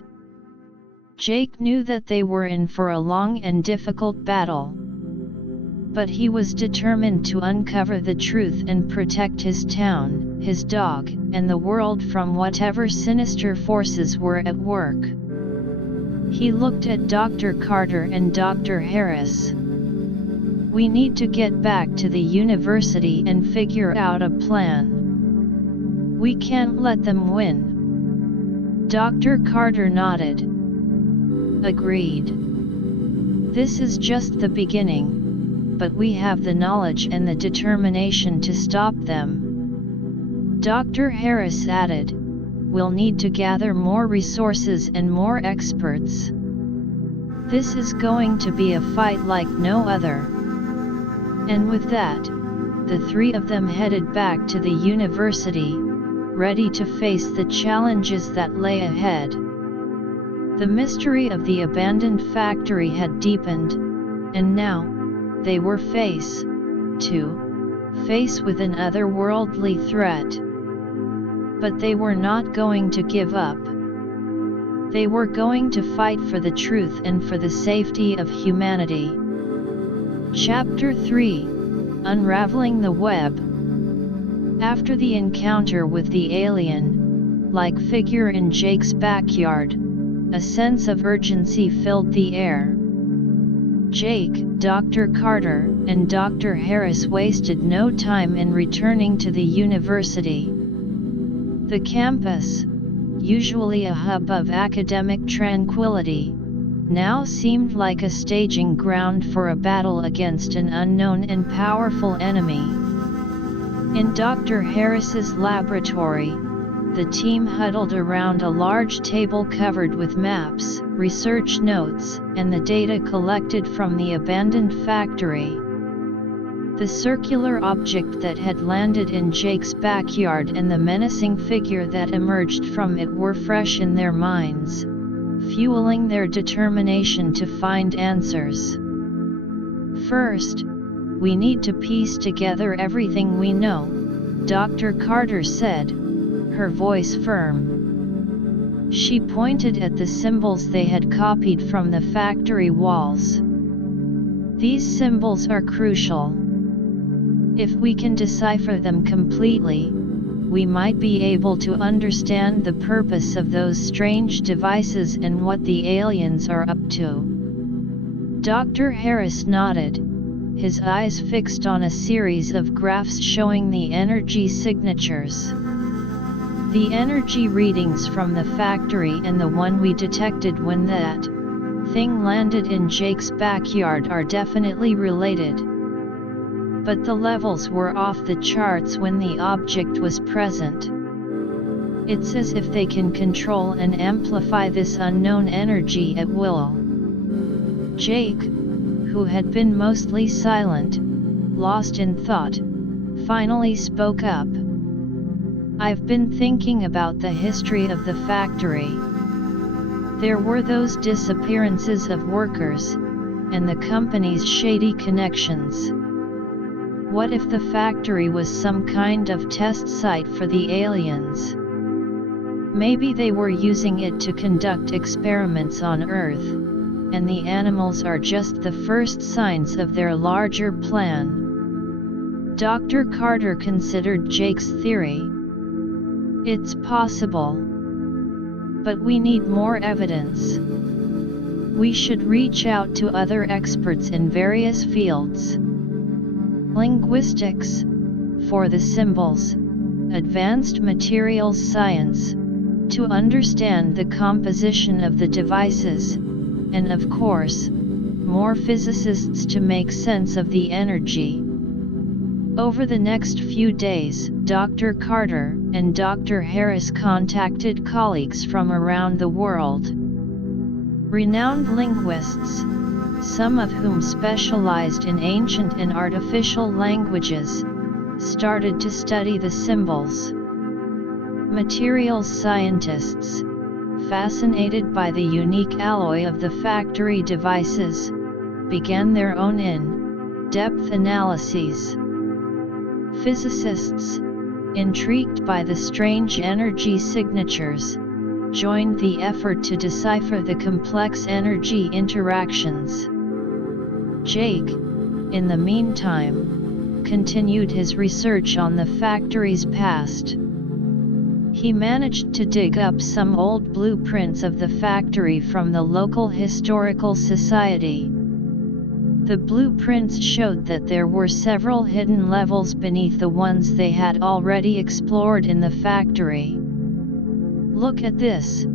Jake knew that they were in for a long and difficult battle. But he was determined to uncover the truth and protect his town, his dog, and the world from whatever sinister forces were at work. He looked at Dr. Carter and Dr. Harris. "We need to get back to the university and figure out a plan. We can't let them win." Dr. Carter nodded. "Agreed. This is just the beginning. But we have the knowledge and the determination to stop them." Dr. Harris added, "We'll need to gather more resources and more experts. This is going to be a fight like no other." And with that, the three of them headed back to the university, ready to face the challenges that lay ahead. The mystery of the abandoned factory had deepened, and now, they were face with an otherworldly threat. But they were not going to give up. They were going to fight for the truth and for the safety of humanity. Chapter 3: Unraveling the Web. After the encounter with the alien-like figure in Jake's backyard, a sense of urgency filled the air. Jake, Dr. Carter, and Dr. Harris wasted no time in returning to the university. The campus, usually a hub of academic tranquility, now seemed like a staging ground for a battle against an unknown and powerful enemy. In Dr. Harris's laboratory, the team huddled around a large table covered with maps, research notes, and the data collected from the abandoned factory. The circular object that had landed in Jake's backyard and the menacing figure that emerged from it were fresh in their minds, fueling their determination to find answers. "First, we need to piece together everything we know," Dr. Carter said, her voice firm. She pointed at the symbols they had copied from the factory walls. "These symbols are crucial. If we can decipher them completely, we might be able to understand the purpose of those strange devices and what the aliens are up to." Dr. Harris nodded, his eyes fixed on a series of graphs showing the energy signatures. "The energy readings from the factory and the one we detected when that thing landed in Jake's backyard are definitely related. But the levels were off the charts when the object was present. It's as if they can control and amplify this unknown energy at will." Jake, who had been mostly silent, lost in thought, finally spoke up. "I've been thinking about the history of the factory. There were those disappearances of workers, and the company's shady connections. What if the factory was some kind of test site for the aliens? Maybe they were using it to conduct experiments on Earth, and the animals are just the first signs of their larger plan." Dr. Carter considered Jake's theory. "It's possible. But we need more evidence. We should reach out to other experts in various fields. Linguistics, for the symbols, advanced materials science, to understand the composition of the devices, and of course, more physicists to make sense of the energy." Over the next few days, Dr. Carter and Dr. Harris contacted colleagues from around the world. Renowned linguists, some of whom specialized in ancient and artificial languages, started to study the symbols. Materials scientists, fascinated by the unique alloy of the factory devices, began their own in-depth analyses. Physicists, intrigued by the strange energy signatures, joined the effort to decipher the complex energy interactions. Jake, in the meantime, continued his research on the factory's past. He managed to dig up some old blueprints of the factory from the local historical society. The blueprints showed that there were several hidden levels beneath the ones they had already explored in the factory. "Look at this,"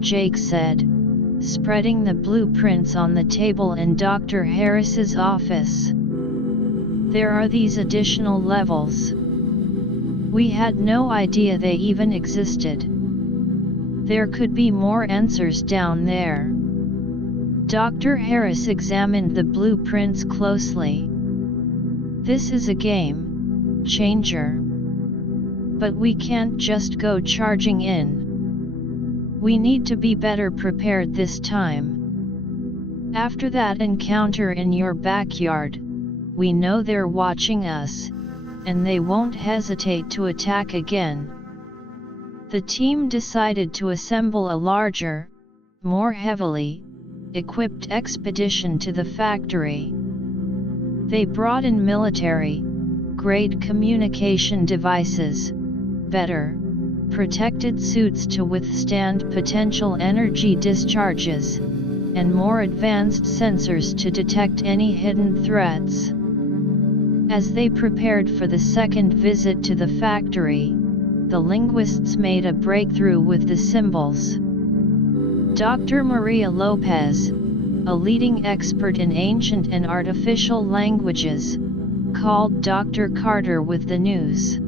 Jake said, spreading the blueprints on the table in Dr. Harris's office. "There are these additional levels. We had no idea they even existed. There could be more answers down there." Dr. Harris examined the blueprints closely. "This is a game changer. But we can't just go charging in. We need to be better prepared this time. After that encounter in your backyard, we know they're watching us, and they won't hesitate to attack again." The team decided to assemble a larger, more heavily equipped expedition to the factory. They brought in military-grade communication devices, better protected suits to withstand potential energy discharges, and more advanced sensors to detect any hidden threats. As they prepared for the second visit to the factory, the linguists made a breakthrough with the symbols. Dr. Maria Lopez, a leading expert in ancient and artificial languages, called Dr. Carter with the news.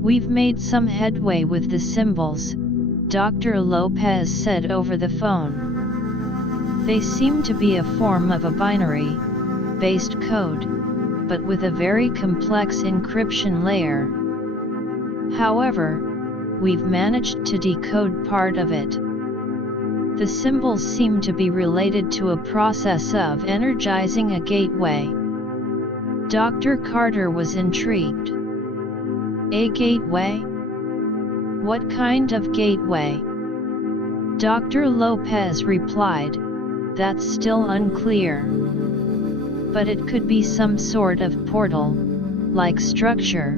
"We've made some headway with the symbols," Dr. Lopez said over the phone. "They seem to be a form of a binary-based code, but with a very complex encryption layer. However, we've managed to decode part of it. The symbols seem to be related to a process of energizing a gateway." Dr. Carter was intrigued. "A gateway? What kind of gateway?" Dr. Lopez replied, "That's still unclear. But it could be some sort of portal-like structure,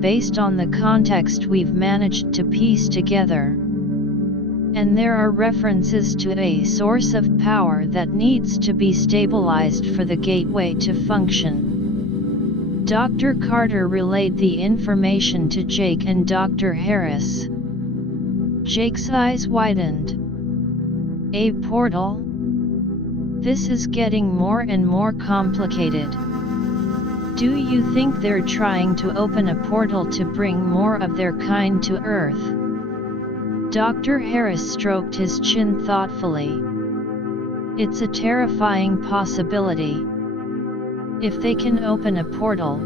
based on the context we've managed to piece together. And there are references to a source of power that needs to be stabilized for the gateway to function." Dr. Carter relayed the information to Jake and Dr. Harris. Jake's eyes widened. "A portal? This is getting more and more complicated. Do you think they're trying to open a portal to bring more of their kind to Earth?" Dr. Harris stroked his chin thoughtfully. "It's a terrifying possibility. If they can open a portal,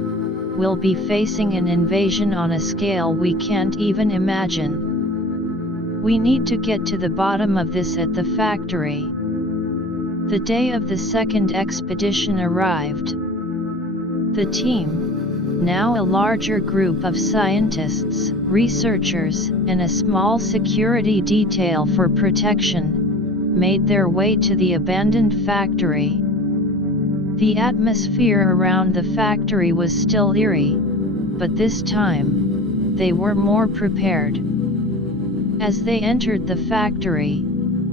we'll be facing an invasion on a scale we can't even imagine. We need to get to the bottom of this at the factory." The day of the second expedition arrived. The team, now a larger group of scientists, researchers, and a small security detail for protection, made their way to the abandoned factory. The atmosphere around the factory was still eerie, but this time, they were more prepared. As they entered the factory,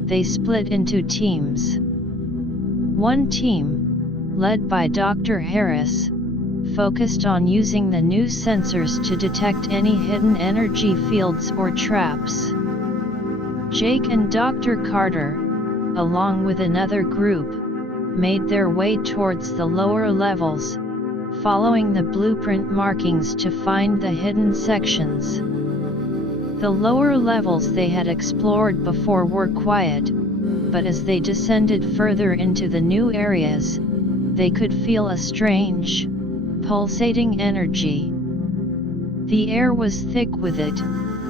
they split into teams. One team, led by Dr. Harris, focused on using the new sensors to detect any hidden energy fields or traps. Jake and Dr. Carter, along with another group, made their way towards the lower levels, following the blueprint markings to find the hidden sections. The lower levels they had explored before were quiet, but as they descended further into the new areas, they could feel a strange, pulsating energy. The air was thick with it,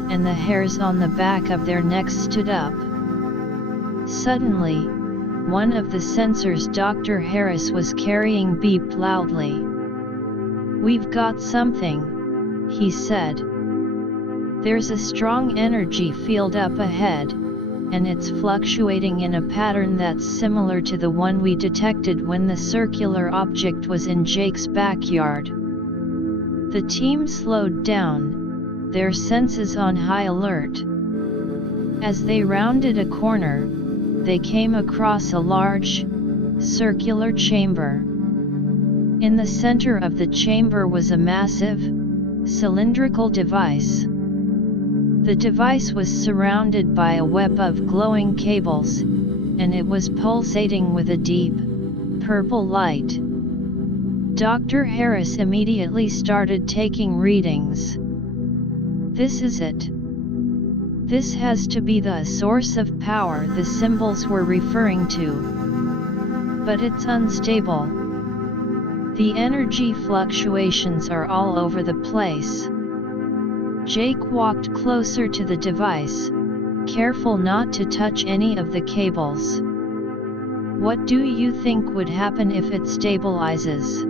and the hairs on the back of their necks stood up. Suddenly, one of the sensors Dr. Harris was carrying beeped loudly. "We've got something," he said. "There's a strong energy field up ahead, and it's fluctuating in a pattern that's similar to the one we detected when the circular object was in Jake's backyard. The team slowed down, their senses on high alert. As they rounded a corner, they came across a large, circular chamber. In the center of the chamber was a massive, cylindrical device. The device was surrounded by a web of glowing cables, and it was pulsating with a deep, purple light. Dr. Harris immediately started taking readings. "This is it. This has to be the source of power the symbols were referring to. But it's unstable. The energy fluctuations are all over the place." Jake walked closer to the device, careful not to touch any of the cables. "What do you think would happen if it stabilizes?"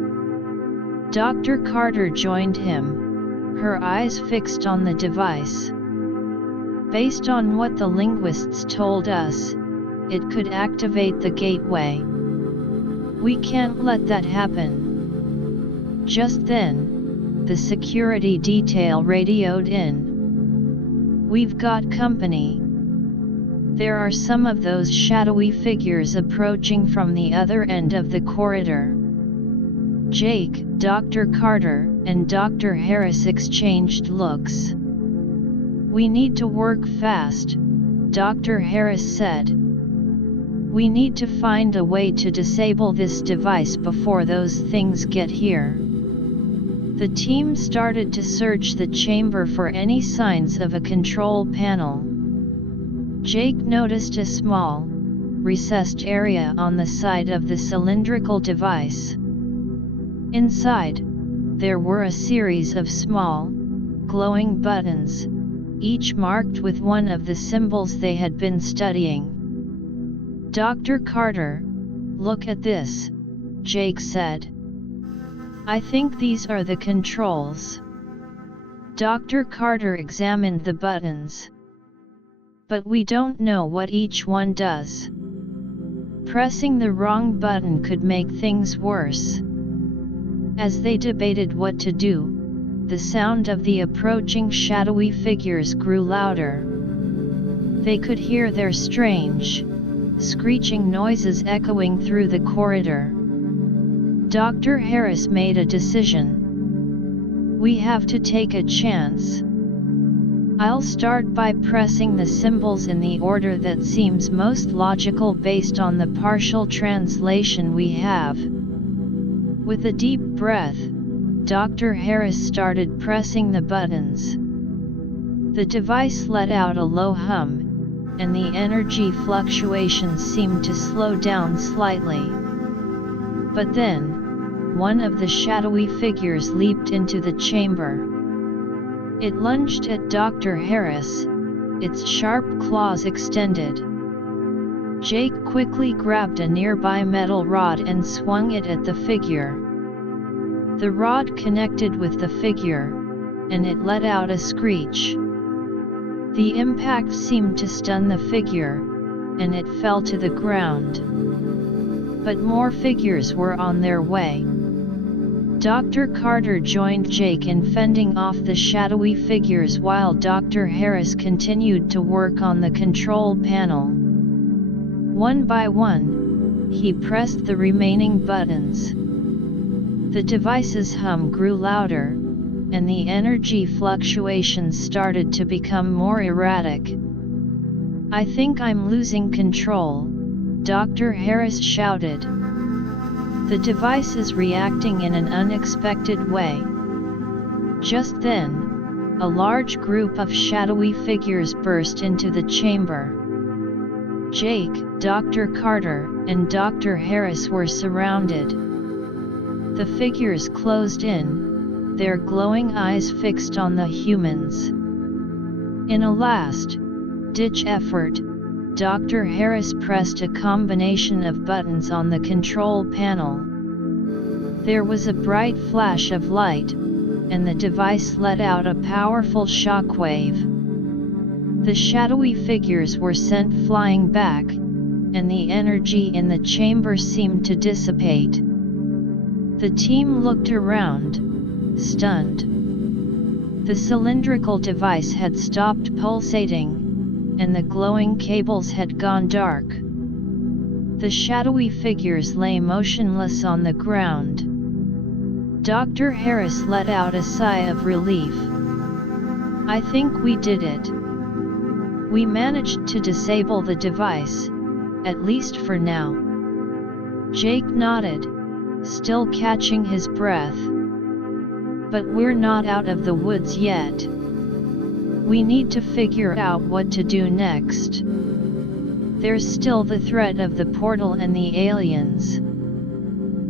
Dr. Carter joined him, her eyes fixed on the device. "Based on what the linguists told us, it could activate the gateway. We can't let that happen." Just then, the security detail radioed in. "We've got company. There are some of those shadowy figures approaching from the other end of the corridor." Jake, Dr. Carter, and Dr. Harris exchanged looks. "We need to work fast," Dr. Harris said. "We need to find a way to disable this device before those things get here." The team started to search the chamber for any signs of a control panel. Jake noticed a small, recessed area on the side of the cylindrical device. Inside, there were a series of small, glowing buttons, each marked with one of the symbols they had been studying. "Dr. Carter, look at this," Jake said. "I think these are the controls." Dr. Carter examined the buttons. "But we don't know what each one does. Pressing the wrong button could make things worse." As they debated what to do, the sound of the approaching shadowy figures grew louder. They could hear their strange, screeching noises echoing through the corridor. Dr. Harris made a decision. "We have to take a chance. I'll start by pressing the symbols in the order that seems most logical based on the partial translation we have." With a deep breath, Dr. Harris started pressing the buttons. The device let out a low hum, and the energy fluctuations seemed to slow down slightly. But then, one of the shadowy figures leaped into the chamber. It lunged at Dr. Harris, its sharp claws extended. Jake quickly grabbed a nearby metal rod and swung it at the figure. The rod connected with the figure, and it let out a screech. The impact seemed to stun the figure, and it fell to the ground. But more figures were on their way. Dr. Carter joined Jake in fending off the shadowy figures while Dr. Harris continued to work on the control panel. One by one, he pressed the remaining buttons. The device's hum grew louder, and the energy fluctuations started to become more erratic. "I think I'm losing control," Dr. Harris shouted. "The device is reacting in an unexpected way." Just then, a large group of shadowy figures burst into the chamber. Jake, Dr. Carter, and Dr. Harris were surrounded. The figures closed in, their glowing eyes fixed on the humans. In a last-ditch effort, Dr. Harris pressed a combination of buttons on the control panel. There was a bright flash of light, and the device let out a powerful shockwave. The shadowy figures were sent flying back, and the energy in the chamber seemed to dissipate. The team looked around, stunned. The cylindrical device had stopped pulsating, and the glowing cables had gone dark. The shadowy figures lay motionless on the ground. Dr. Harris let out a sigh of relief. "I think we did it. We managed to disable the device, at least for now." Jake nodded, still catching his breath. "But we're not out of the woods yet. We need to figure out what to do next. There's still the threat of the portal and the aliens."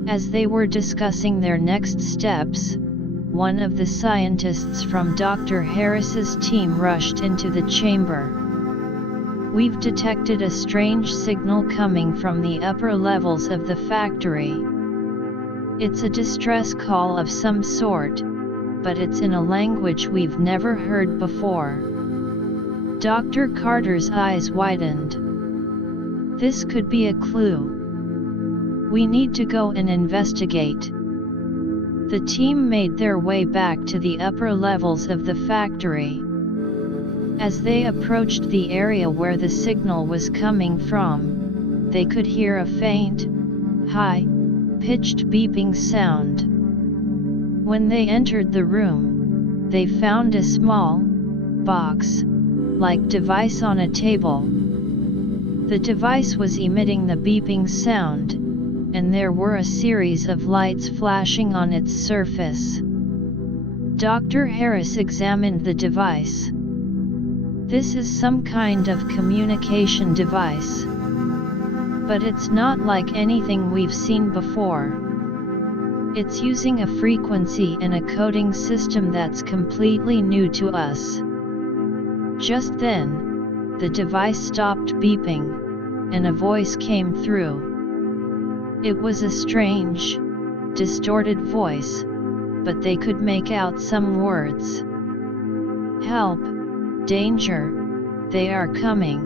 As they were discussing their next steps, one of the scientists from Dr. Harris's team rushed into the chamber. "We've detected a strange signal coming from the upper levels of the factory. It's a distress call of some sort, but it's in a language we've never heard before." Dr. Carter's eyes widened. "This could be a clue. We need to go and investigate." The team made their way back to the upper levels of the factory. As they approached the area where the signal was coming from, they could hear a faint, high-pitched beeping sound. When they entered the room, they found a small, box-like device on a table. The device was emitting the beeping sound, and there were a series of lights flashing on its surface. Dr. Harris examined the device. "This is some kind of communication device. But it's not like anything we've seen before. It's using a frequency and a coding system that's completely new to us." Just then, the device stopped beeping, and a voice came through. It was a strange, distorted voice, but they could make out some words. "Help! Danger! They are coming!"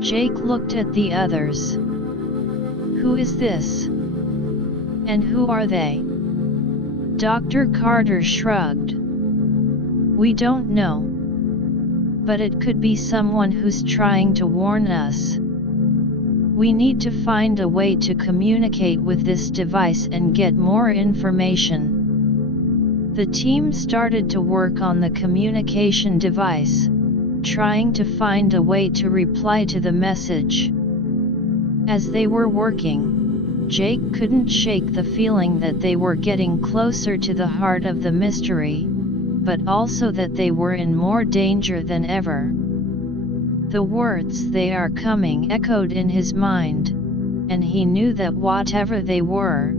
Jake looked at the others. "Who is this? And who are they?" Dr. Carter shrugged. "We don't know. But it could be someone who's trying to warn us. We need to find a way to communicate with this device and get more information." The team started to work on the communication device, trying to find a way to reply to the message. As they were working, Jake couldn't shake the feeling that they were getting closer to the heart of the mystery, but also that they were in more danger than ever. The words "they are coming" echoed in his mind, and he knew that whatever they were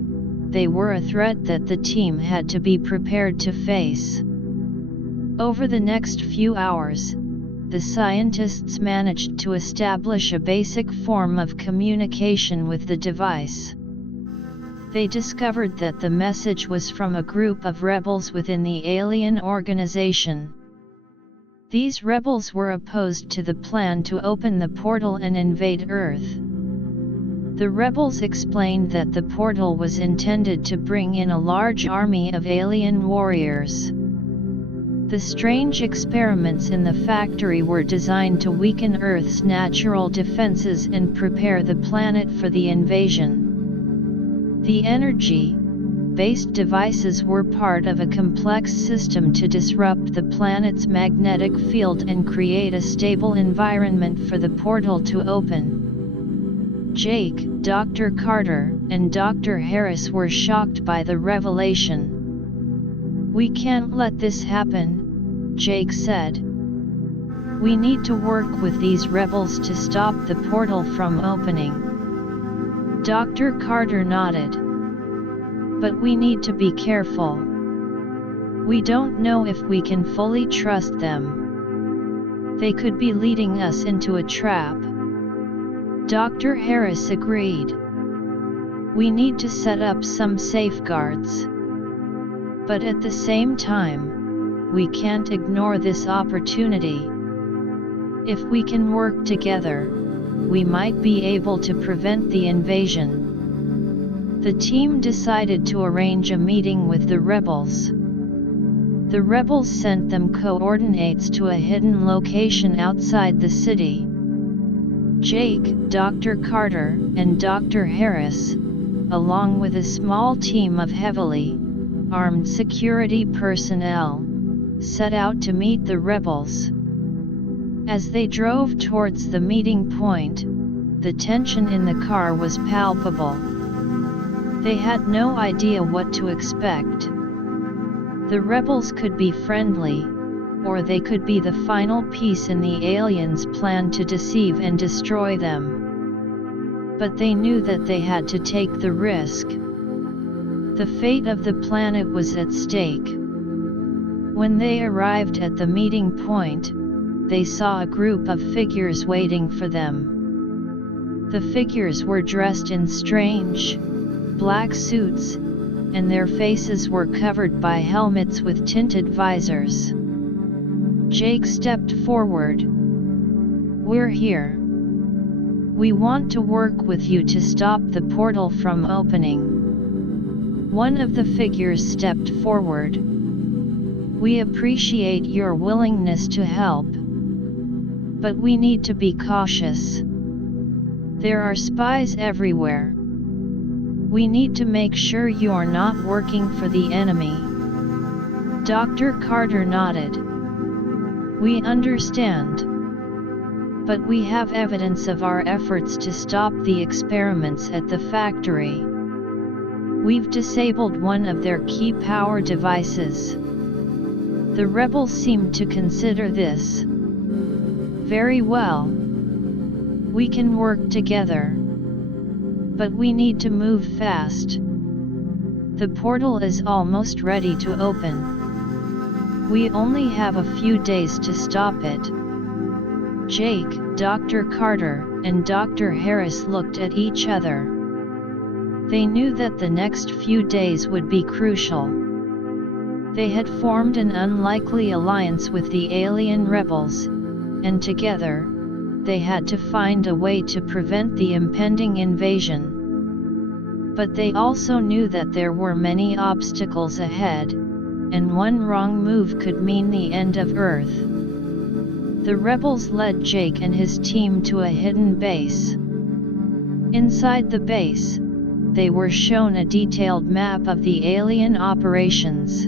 a threat that the team had to be prepared to face. Over the next few hours, the scientists managed to establish a basic form of communication with the device. They discovered that the message was from a group of rebels within the alien organization. These rebels were opposed to the plan to open the portal and invade Earth. The rebels explained that the portal was intended to bring in a large army of alien warriors. The strange experiments in the factory were designed to weaken Earth's natural defenses and prepare the planet for the invasion. The energy-based devices were part of a complex system to disrupt the planet's magnetic field and create a stable environment for the portal to open. Jake, Dr. Carter, and Dr. Harris were shocked by the revelation. "We can't let this happen," Jake said. "We need to work with these rebels to stop the portal from opening." Dr. Carter nodded. "But we need to be careful. We don't know if we can fully trust them. They could be leading us into a trap." Dr. Harris agreed. "We need to set up some safeguards. But at the same time, we can't ignore this opportunity. If we can work together, we might be able to prevent the invasion. The team decided to arrange a meeting with the rebels. The rebels sent them coordinates to a hidden location outside the city. Jake, Dr. Carter, and Dr. Harris, along with a small team of heavily armed security personnel, set out to meet the rebels. As they drove towards the meeting point, the tension in the car was palpable. They had no idea what to expect. The rebels could be friendly, or they could be the final piece in the aliens' plan to deceive and destroy them. But they knew that they had to take the risk. The fate of the planet was at stake. When they arrived at the meeting point, they saw a group of figures waiting for them. The figures were dressed in strange, black suits, and their faces were covered by helmets with tinted visors. Jake stepped forward. "We're here. We want to work with you to stop the portal from opening." One of the figures stepped forward. "We appreciate your willingness to help. But we need to be cautious. There are spies everywhere. We need to make sure you're not working for the enemy." Dr. Carter nodded. "We understand. But we have evidence of our efforts to stop the experiments at the factory. We've disabled one of their key power devices." The rebels seemed to consider this. "Very well. We can work together. But we need to move fast. The portal is almost ready to open. We only have a few days to stop it." Jake, Dr. Carter, and Dr. Harris looked at each other. They knew that the next few days would be crucial. They had formed an unlikely alliance with the alien rebels, and together, they had to find a way to prevent the impending invasion. But they also knew that there were many obstacles ahead, and one wrong move could mean the end of Earth. The rebels led Jake and his team to a hidden base. Inside the base, they were shown a detailed map of the alien operations.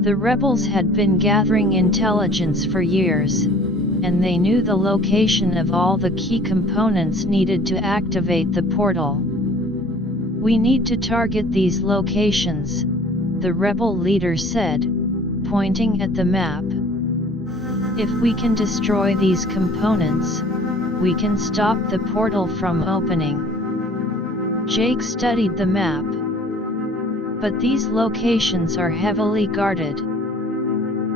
The rebels had been gathering intelligence for years, and they knew the location of all the key components needed to activate the portal. "We need to target these locations," the rebel leader said, pointing at the map. "If we can destroy these components, we can stop the portal from opening." Jake studied the map. "But these locations are heavily guarded.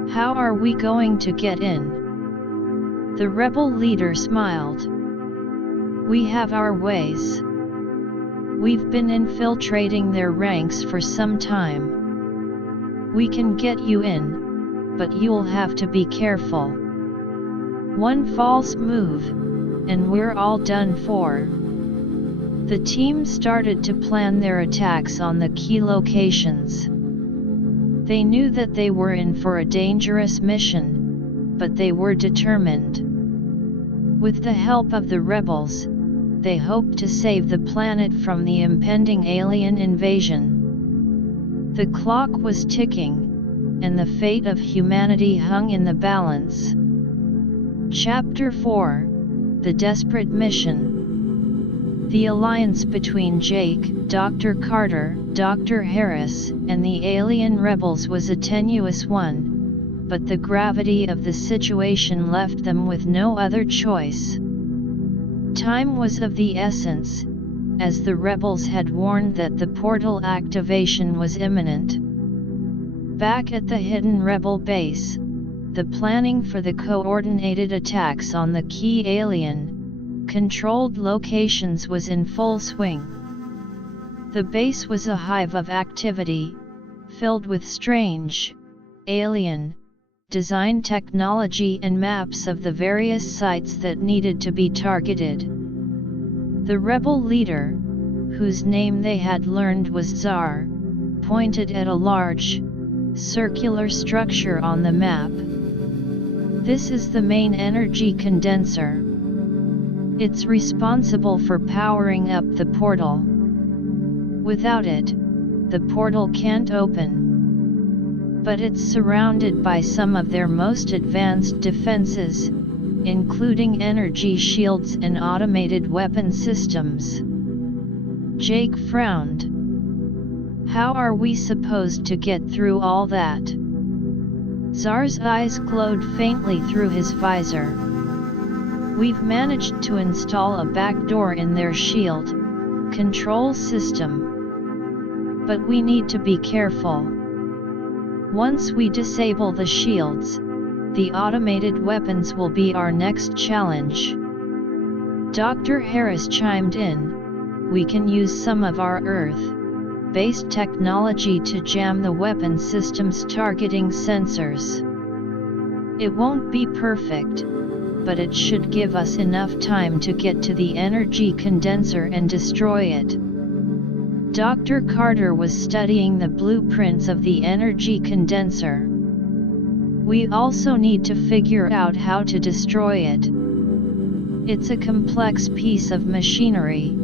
How are we going to get in?" The rebel leader smiled. "We have our ways. We've been infiltrating their ranks for some time. We can get you in, but you'll have to be careful. One false move, and we're all done for." The team started to plan their attacks on the key locations. They knew that they were in for a dangerous mission, but they were determined. With the help of the rebels, they hoped to save the planet from the impending alien invasion. The clock was ticking, and the fate of humanity hung in the balance. Chapter 4: The Desperate Mission. The alliance between Jake, Dr. Carter, Dr. Harris, and the alien rebels was a tenuous one, but the gravity of the situation left them with no other choice. Time was of the essence, as the rebels had warned that the portal activation was imminent. Back at the hidden rebel base, the planning for the coordinated attacks on the key alien-controlled locations was in full swing. The base was a hive of activity, filled with strange, alien, design technology and maps of the various sites that needed to be targeted. The rebel leader, whose name they had learned was Tsar, pointed at a large, circular structure on the map. This is the main energy condenser. It's responsible for powering up the portal. Without it, the portal can't open. But it's surrounded by some of their most advanced defenses, including energy shields and automated weapon systems. Jake frowned. How are we supposed to get through all that? Tsar's eyes glowed faintly through his visor. We've managed to install a backdoor in their shield control system. But we need to be careful. Once we disable the shields, the automated weapons will be our next challenge. Dr. Harris chimed in. We can use some of our Earth-based technology to jam the weapon system's targeting sensors. It won't be perfect, but it should give us enough time to get to the energy condenser and destroy it. Dr. Carter was studying the blueprints of the energy condenser. We also need to figure out how to destroy it. It's a complex piece of machinery,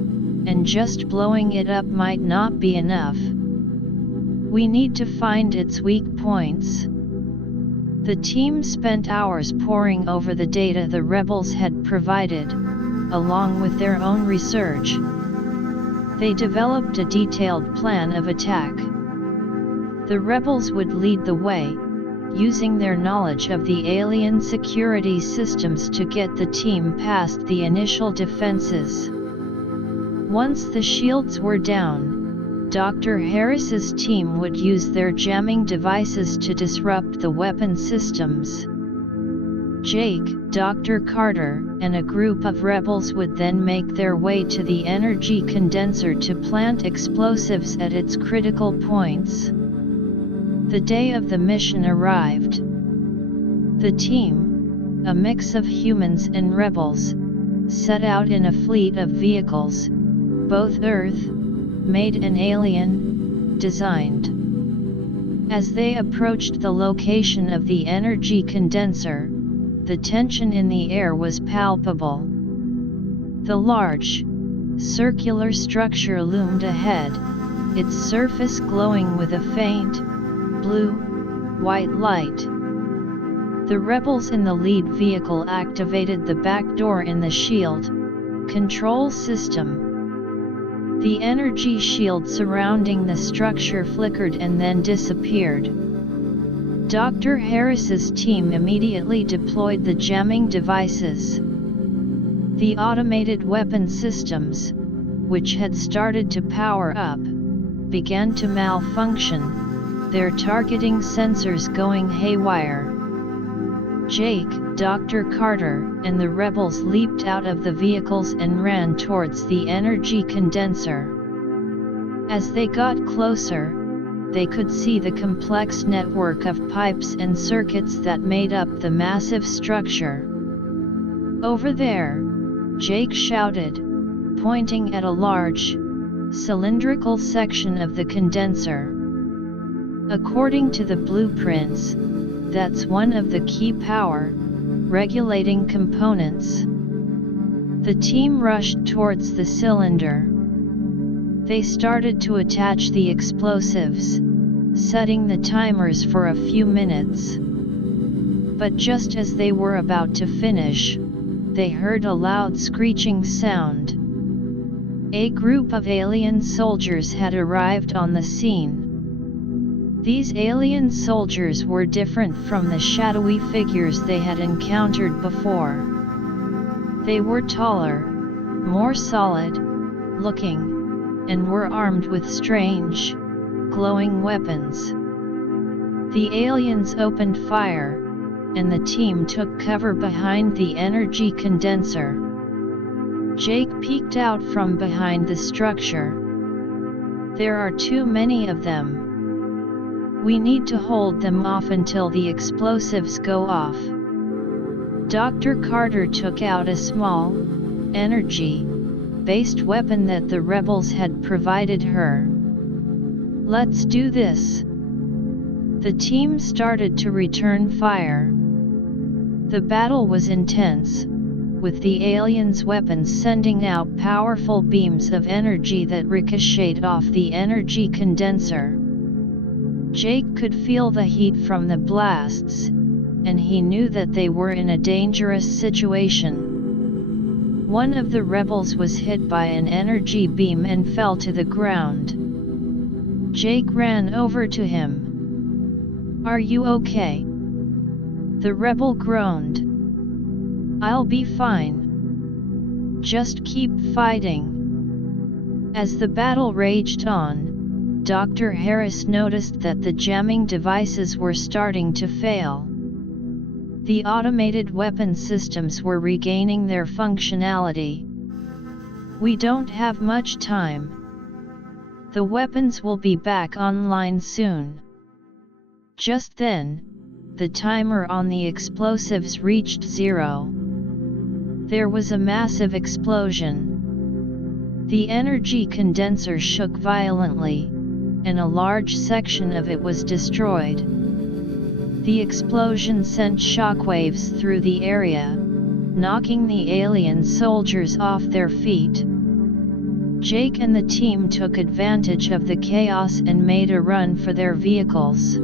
and just blowing it up might not be enough. We need to find its weak points. The team spent hours poring over the data the rebels had provided, along with their own research. They developed a detailed plan of attack. The rebels would lead the way, using their knowledge of the alien security systems to get the team past the initial defenses. Once the shields were down, Dr. Harris's team would use their jamming devices to disrupt the weapon systems. Jake, Dr. Carter, and a group of rebels would then make their way to the energy condenser to plant explosives at its critical points. The day of the mission arrived. The team, a mix of humans and rebels, set out in a fleet of vehicles, both Earth-made and alien-designed. As they approached the location of the energy condenser, the tension in the air was palpable. The large, circular structure loomed ahead, its surface glowing with a faint, blue-white light. The rebels in the lead vehicle activated the backdoor in the shield control system. The energy shield surrounding the structure flickered and then disappeared. Dr. Harris's team immediately deployed the jamming devices. The automated weapon systems, which had started to power up, began to malfunction, their targeting sensors going haywire. Jake, Dr. Carter, and the rebels leaped out of the vehicles and ran towards the energy condenser. As they got closer, they could see the complex network of pipes and circuits that made up the massive structure. "Over there!" Jake shouted, pointing at a large, cylindrical section of the condenser. According to the blueprints, that's one of the key power regulating components. The team rushed towards the cylinder. They started to attach the explosives, setting the timers for a few minutes. But just as they were about to finish, they heard a loud screeching sound. A group of alien soldiers had arrived on the scene. These alien soldiers were different from the shadowy figures they had encountered before. They were taller, more solid-looking, and were armed with strange, glowing weapons. The aliens opened fire, and the team took cover behind the energy condenser. Jake peeked out from behind the structure. "There are too many of them." We need to hold them off until the explosives go off. Dr. Carter took out a small, energy-based weapon that the rebels had provided her. Let's do this. The team started to return fire. The battle was intense, with the aliens' weapons sending out powerful beams of energy that ricocheted off the energy condenser. Jake could feel the heat from the blasts, and he knew that they were in a dangerous situation. One of the rebels was hit by an energy beam and fell to the ground. Jake ran over to him. "Are you okay?" The rebel groaned. "I'll be fine. Just keep fighting." As the battle raged on, Dr. Harris noticed that the jamming devices were starting to fail. The automated weapon systems were regaining their functionality. "We don't have much time. The weapons will be back online soon." Just then, the timer on the explosives reached 0. There was a massive explosion. The energy condenser shook violently, and a large section of it was destroyed. The explosion sent shockwaves through the area, knocking the alien soldiers off their feet. Jake and the team took advantage of the chaos and made a run for their vehicles.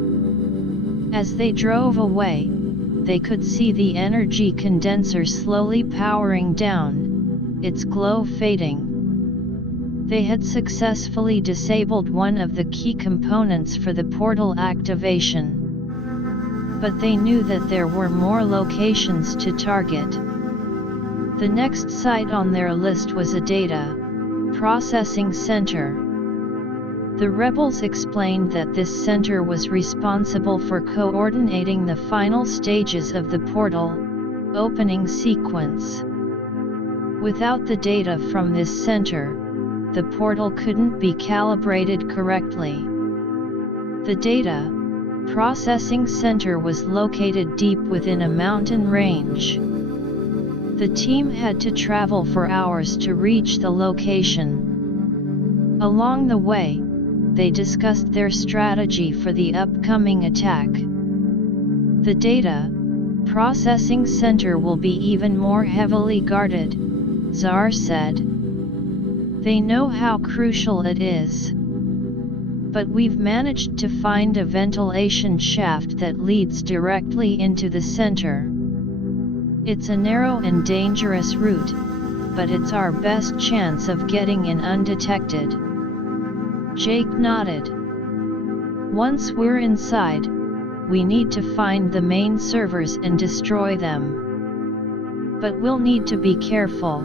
As they drove away, they could see the energy condenser slowly powering down, its glow fading. They had successfully disabled one of the key components for the portal activation. But they knew that there were more locations to target. The next site on their list was a data processing center. The rebels explained that this center was responsible for coordinating the final stages of the portal opening sequence. Without the data from this center, the portal couldn't be calibrated correctly. The data processing center was located deep within a mountain range. The team had to travel for hours to reach the location. Along the way, they discussed their strategy for the upcoming attack. "The data processing center will be even more heavily guarded," Czar said. "They know how crucial it is. But we've managed to find a ventilation shaft that leads directly into the center. It's a narrow and dangerous route, but it's our best chance of getting in undetected." Jake nodded. "Once we're inside, we need to find the main servers and destroy them. But we'll need to be careful.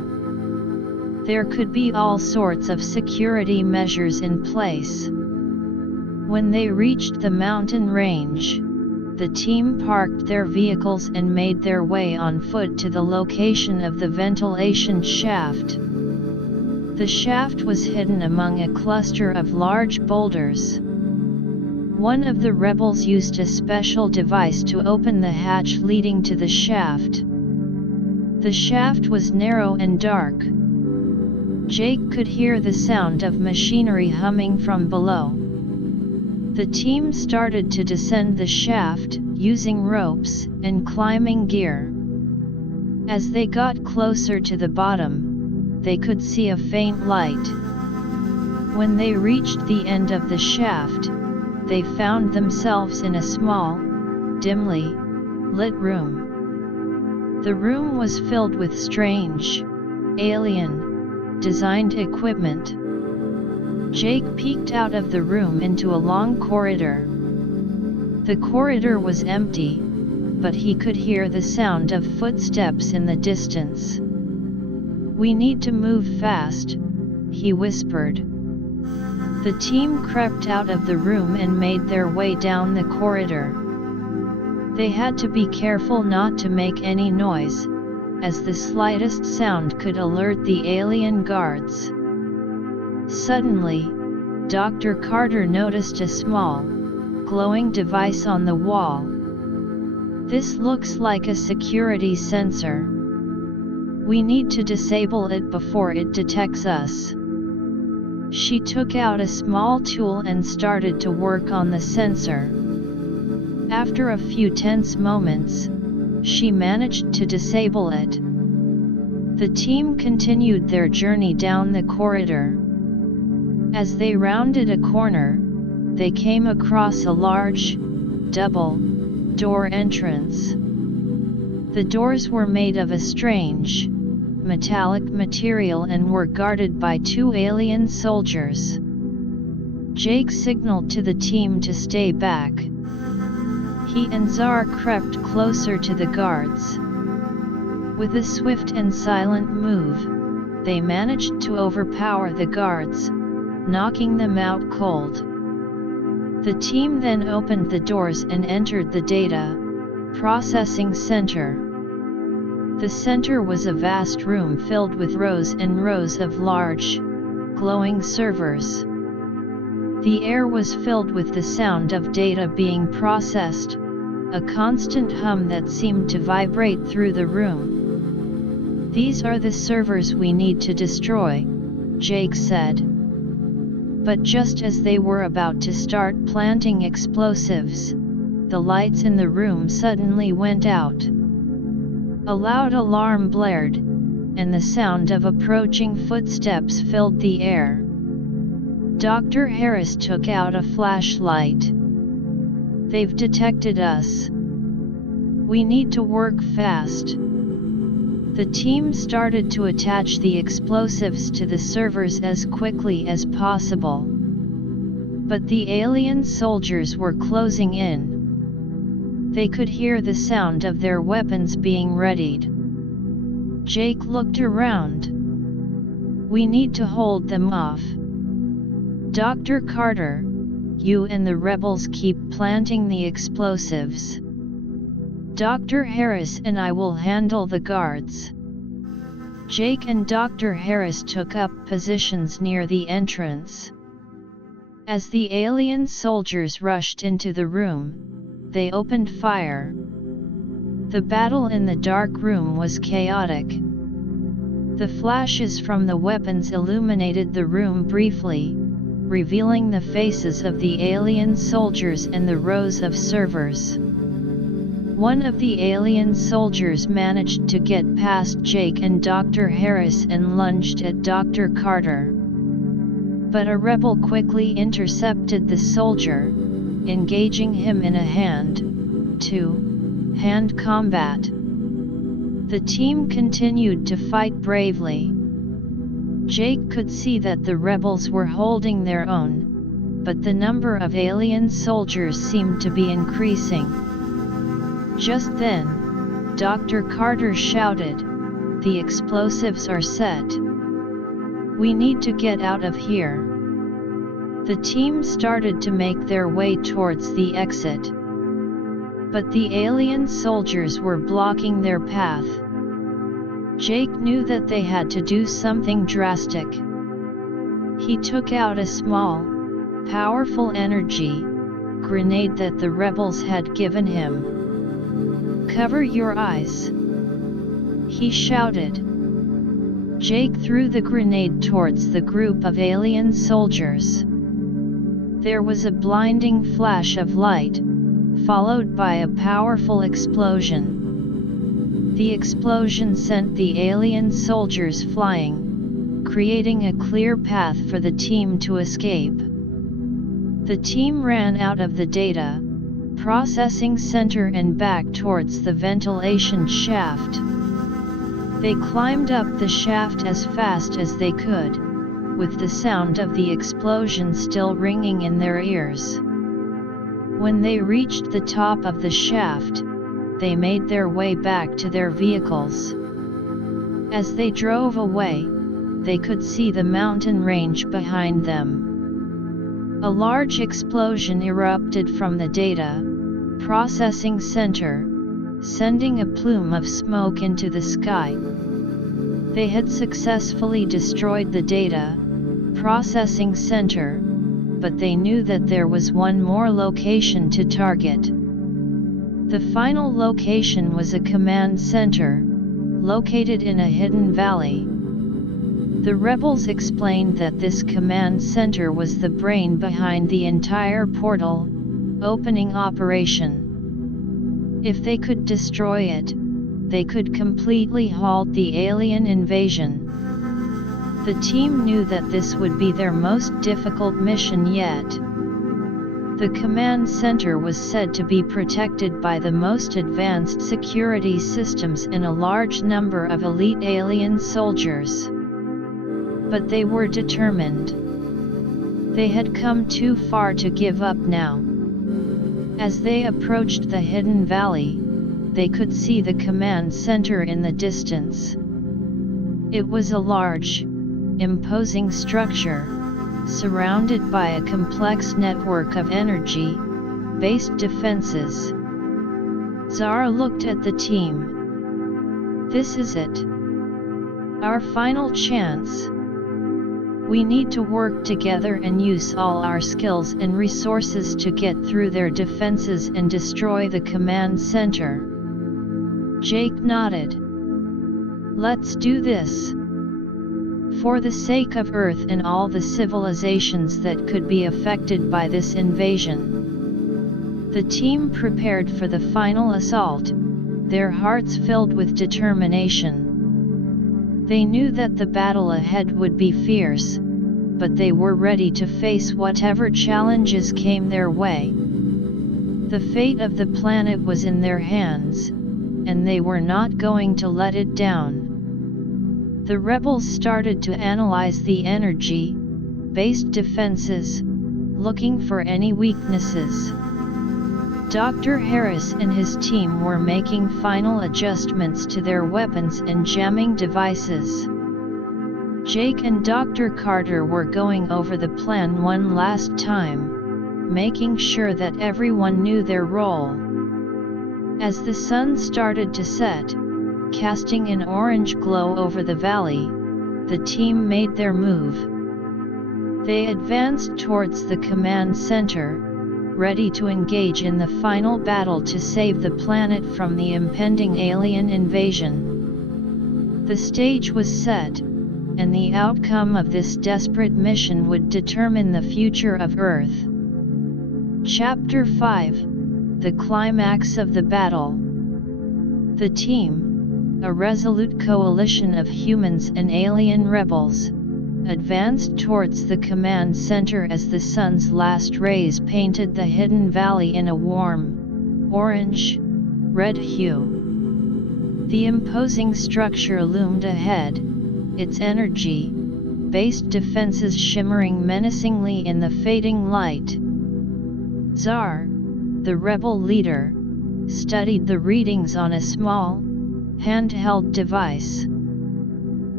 There could be all sorts of security measures in place." When they reached the mountain range, the team parked their vehicles and made their way on foot to the location of the ventilation shaft. The shaft was hidden among a cluster of large boulders. One of the rebels used a special device to open the hatch leading to the shaft. The shaft was narrow and dark. Jake could hear the sound of machinery humming from below. The team started to descend the shaft, using ropes and climbing gear. As they got closer to the bottom, they could see a faint light. When they reached the end of the shaft, they found themselves in a small, dimly lit room. The room was filled with strange, alien-designed equipment. Jake peeked out of the room into a long corridor. The corridor was empty, but he could hear the sound of footsteps in the distance. "We need to move fast," he whispered. The team crept out of the room and made their way down the corridor. They had to be careful not to make any noise, as the slightest sound could alert the alien guards. Suddenly, Dr. Carter noticed a small, glowing device on the wall. "This looks like a security sensor. We need to disable it before it detects us." She took out a small tool and started to work on the sensor. After a few tense moments, she managed to disable it. The team continued their journey down the corridor. As they rounded a corner, they came across a large, double-door entrance. The doors were made of a strange, metallic material and were guarded by 2 alien soldiers. Jake signaled to the team to stay back. He and Zar crept closer to the guards. With a swift and silent move, they managed to overpower the guards, knocking them out cold. The team then opened the doors and entered the data processing center. The center was a vast room filled with rows and rows of large, glowing servers. The air was filled with the sound of data being processed, a constant hum that seemed to vibrate through the room. "These are the servers we need to destroy," Jake said. But just as they were about to start planting explosives, the lights in the room suddenly went out. A loud alarm blared, and the sound of approaching footsteps filled the air. Dr. Harris took out a flashlight. "They've detected us. We need to work fast." The team started to attach the explosives to the servers as quickly as possible. But the alien soldiers were closing in. They could hear the sound of their weapons being readied. Jake looked around. "We need to hold them off. Dr. Carter, you and the rebels keep planting the explosives. Dr. Harris and I will handle the guards." Jake and Dr. Harris took up positions near the entrance. As the alien soldiers rushed into the room, they opened fire. The battle in the dark room was chaotic. The flashes from the weapons illuminated the room briefly, revealing the faces of the alien soldiers and the rows of servers. One of the alien soldiers managed to get past Jake and Dr. Harris and lunged at Dr. Carter. But a rebel quickly intercepted the soldier, engaging him in a hand-to-hand combat. The team continued to fight bravely. Jake could see that the rebels were holding their own, but the number of alien soldiers seemed to be increasing. Just then, Dr. Carter shouted, "The explosives are set. We need to get out of here." The team started to make their way towards the exit. But the alien soldiers were blocking their path. Jake knew that they had to do something drastic. He took out a small, powerful energy grenade that the rebels had given him. "Cover your eyes," he shouted. Jake threw the grenade towards the group of alien soldiers. There was a blinding flash of light, followed by a powerful explosion. The explosion sent the alien soldiers flying, creating a clear path for the team to escape. The team ran out of the data processing center and back towards the ventilation shaft. They climbed up the shaft as fast as they could, with the sound of the explosion still ringing in their ears. When they reached the top of the shaft, they made their way back to their vehicles. As they drove away, they could see the mountain range behind them. A large explosion erupted from the data processing center, sending a plume of smoke into the sky. They had successfully destroyed the data processing center, but they knew that there was one more location to target. The final location was a command center, located in a hidden valley. The rebels explained that this command center was the brain behind the entire portal opening operation. If they could destroy it, they could completely halt the alien invasion. The team knew that this would be their most difficult mission yet. The command center was said to be protected by the most advanced security systems and a large number of elite alien soldiers. But they were determined. They had come too far to give up now. As they approached the hidden valley, they could see the command center in the distance. It was a large, imposing structure, surrounded by a complex network of energy-based defenses. Zar looked at the team. This is it. Our final chance. We need to work together and use all our skills and resources to get through their defenses and destroy the command center. Jake nodded. Let's do this. For the sake of Earth and all the civilizations that could be affected by this invasion. The team prepared for the final assault, their hearts filled with determination. They knew that the battle ahead would be fierce, but they were ready to face whatever challenges came their way. The fate of the planet was in their hands, and they were not going to let it down. The rebels started to analyze the energy-based defenses, looking for any weaknesses. Dr. Harris and his team were making final adjustments to their weapons and jamming devices. Jake and Dr. Carter were going over the plan one last time, making sure that everyone knew their role. As the sun started to set, casting an orange glow over the valley, the team made their move. They advanced towards the command center, ready to engage in the final battle to save the planet from the impending alien invasion. The stage was set, and the outcome of this desperate mission would determine the future of Earth. Chapter 5: The Climax of the Battle. The team, a resolute coalition of humans and alien rebels, advanced towards the command center as the sun's last rays painted the hidden valley in a warm, orange-red hue. The imposing structure loomed ahead, its energy-based defenses shimmering menacingly in the fading light. Zar, the rebel leader, studied the readings on a small, handheld device.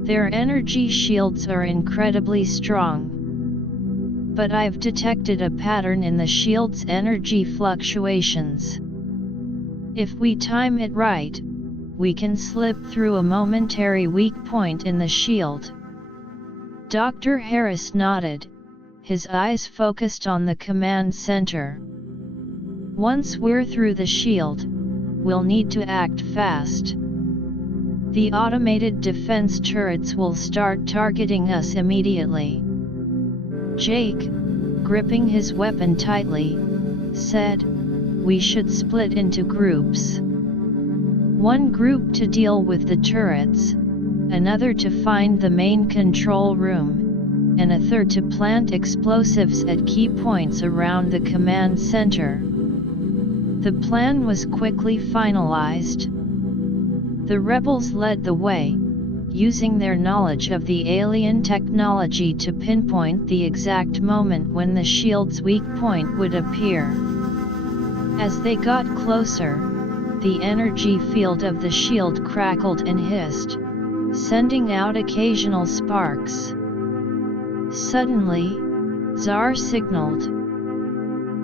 Their energy shields are incredibly strong. But I've detected a pattern in the shield's energy fluctuations. If we time it right, we can slip through a momentary weak point in the shield. Dr. Harris nodded, his eyes focused on the command center. Once we're through the shield, we'll need to act fast. The automated defense turrets will start targeting us immediately. Jake, gripping his weapon tightly, said, "We should split into groups. One group to deal with the turrets, another to find the main control room, and a third to plant explosives at key points around the command center." The plan was quickly finalized. The rebels led the way, using their knowledge of the alien technology to pinpoint the exact moment when the shield's weak point would appear. As they got closer, the energy field of the shield crackled and hissed, sending out occasional sparks. Suddenly, Zar signaled.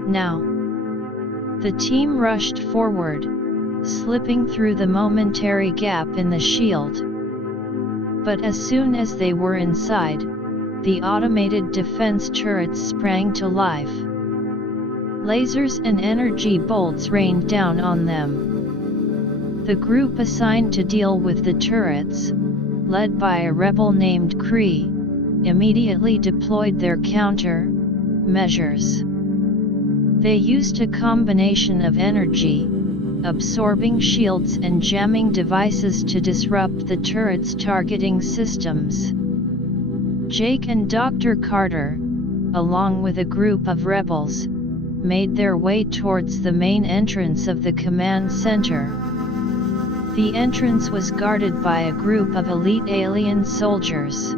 "Now!" The team rushed forward, slipping through the momentary gap in the shield. But as soon as they were inside, the automated defense turrets sprang to life. Lasers and energy bolts rained down on them. The group assigned to deal with the turrets, led by a rebel named Cree, immediately deployed their counter measures. They used a combination of energy absorbing shields and jamming devices to disrupt the turret's targeting systems. Jake and Dr. Carter, along with a group of rebels, made their way towards the main entrance of the command center. The entrance was guarded by a group of elite alien soldiers.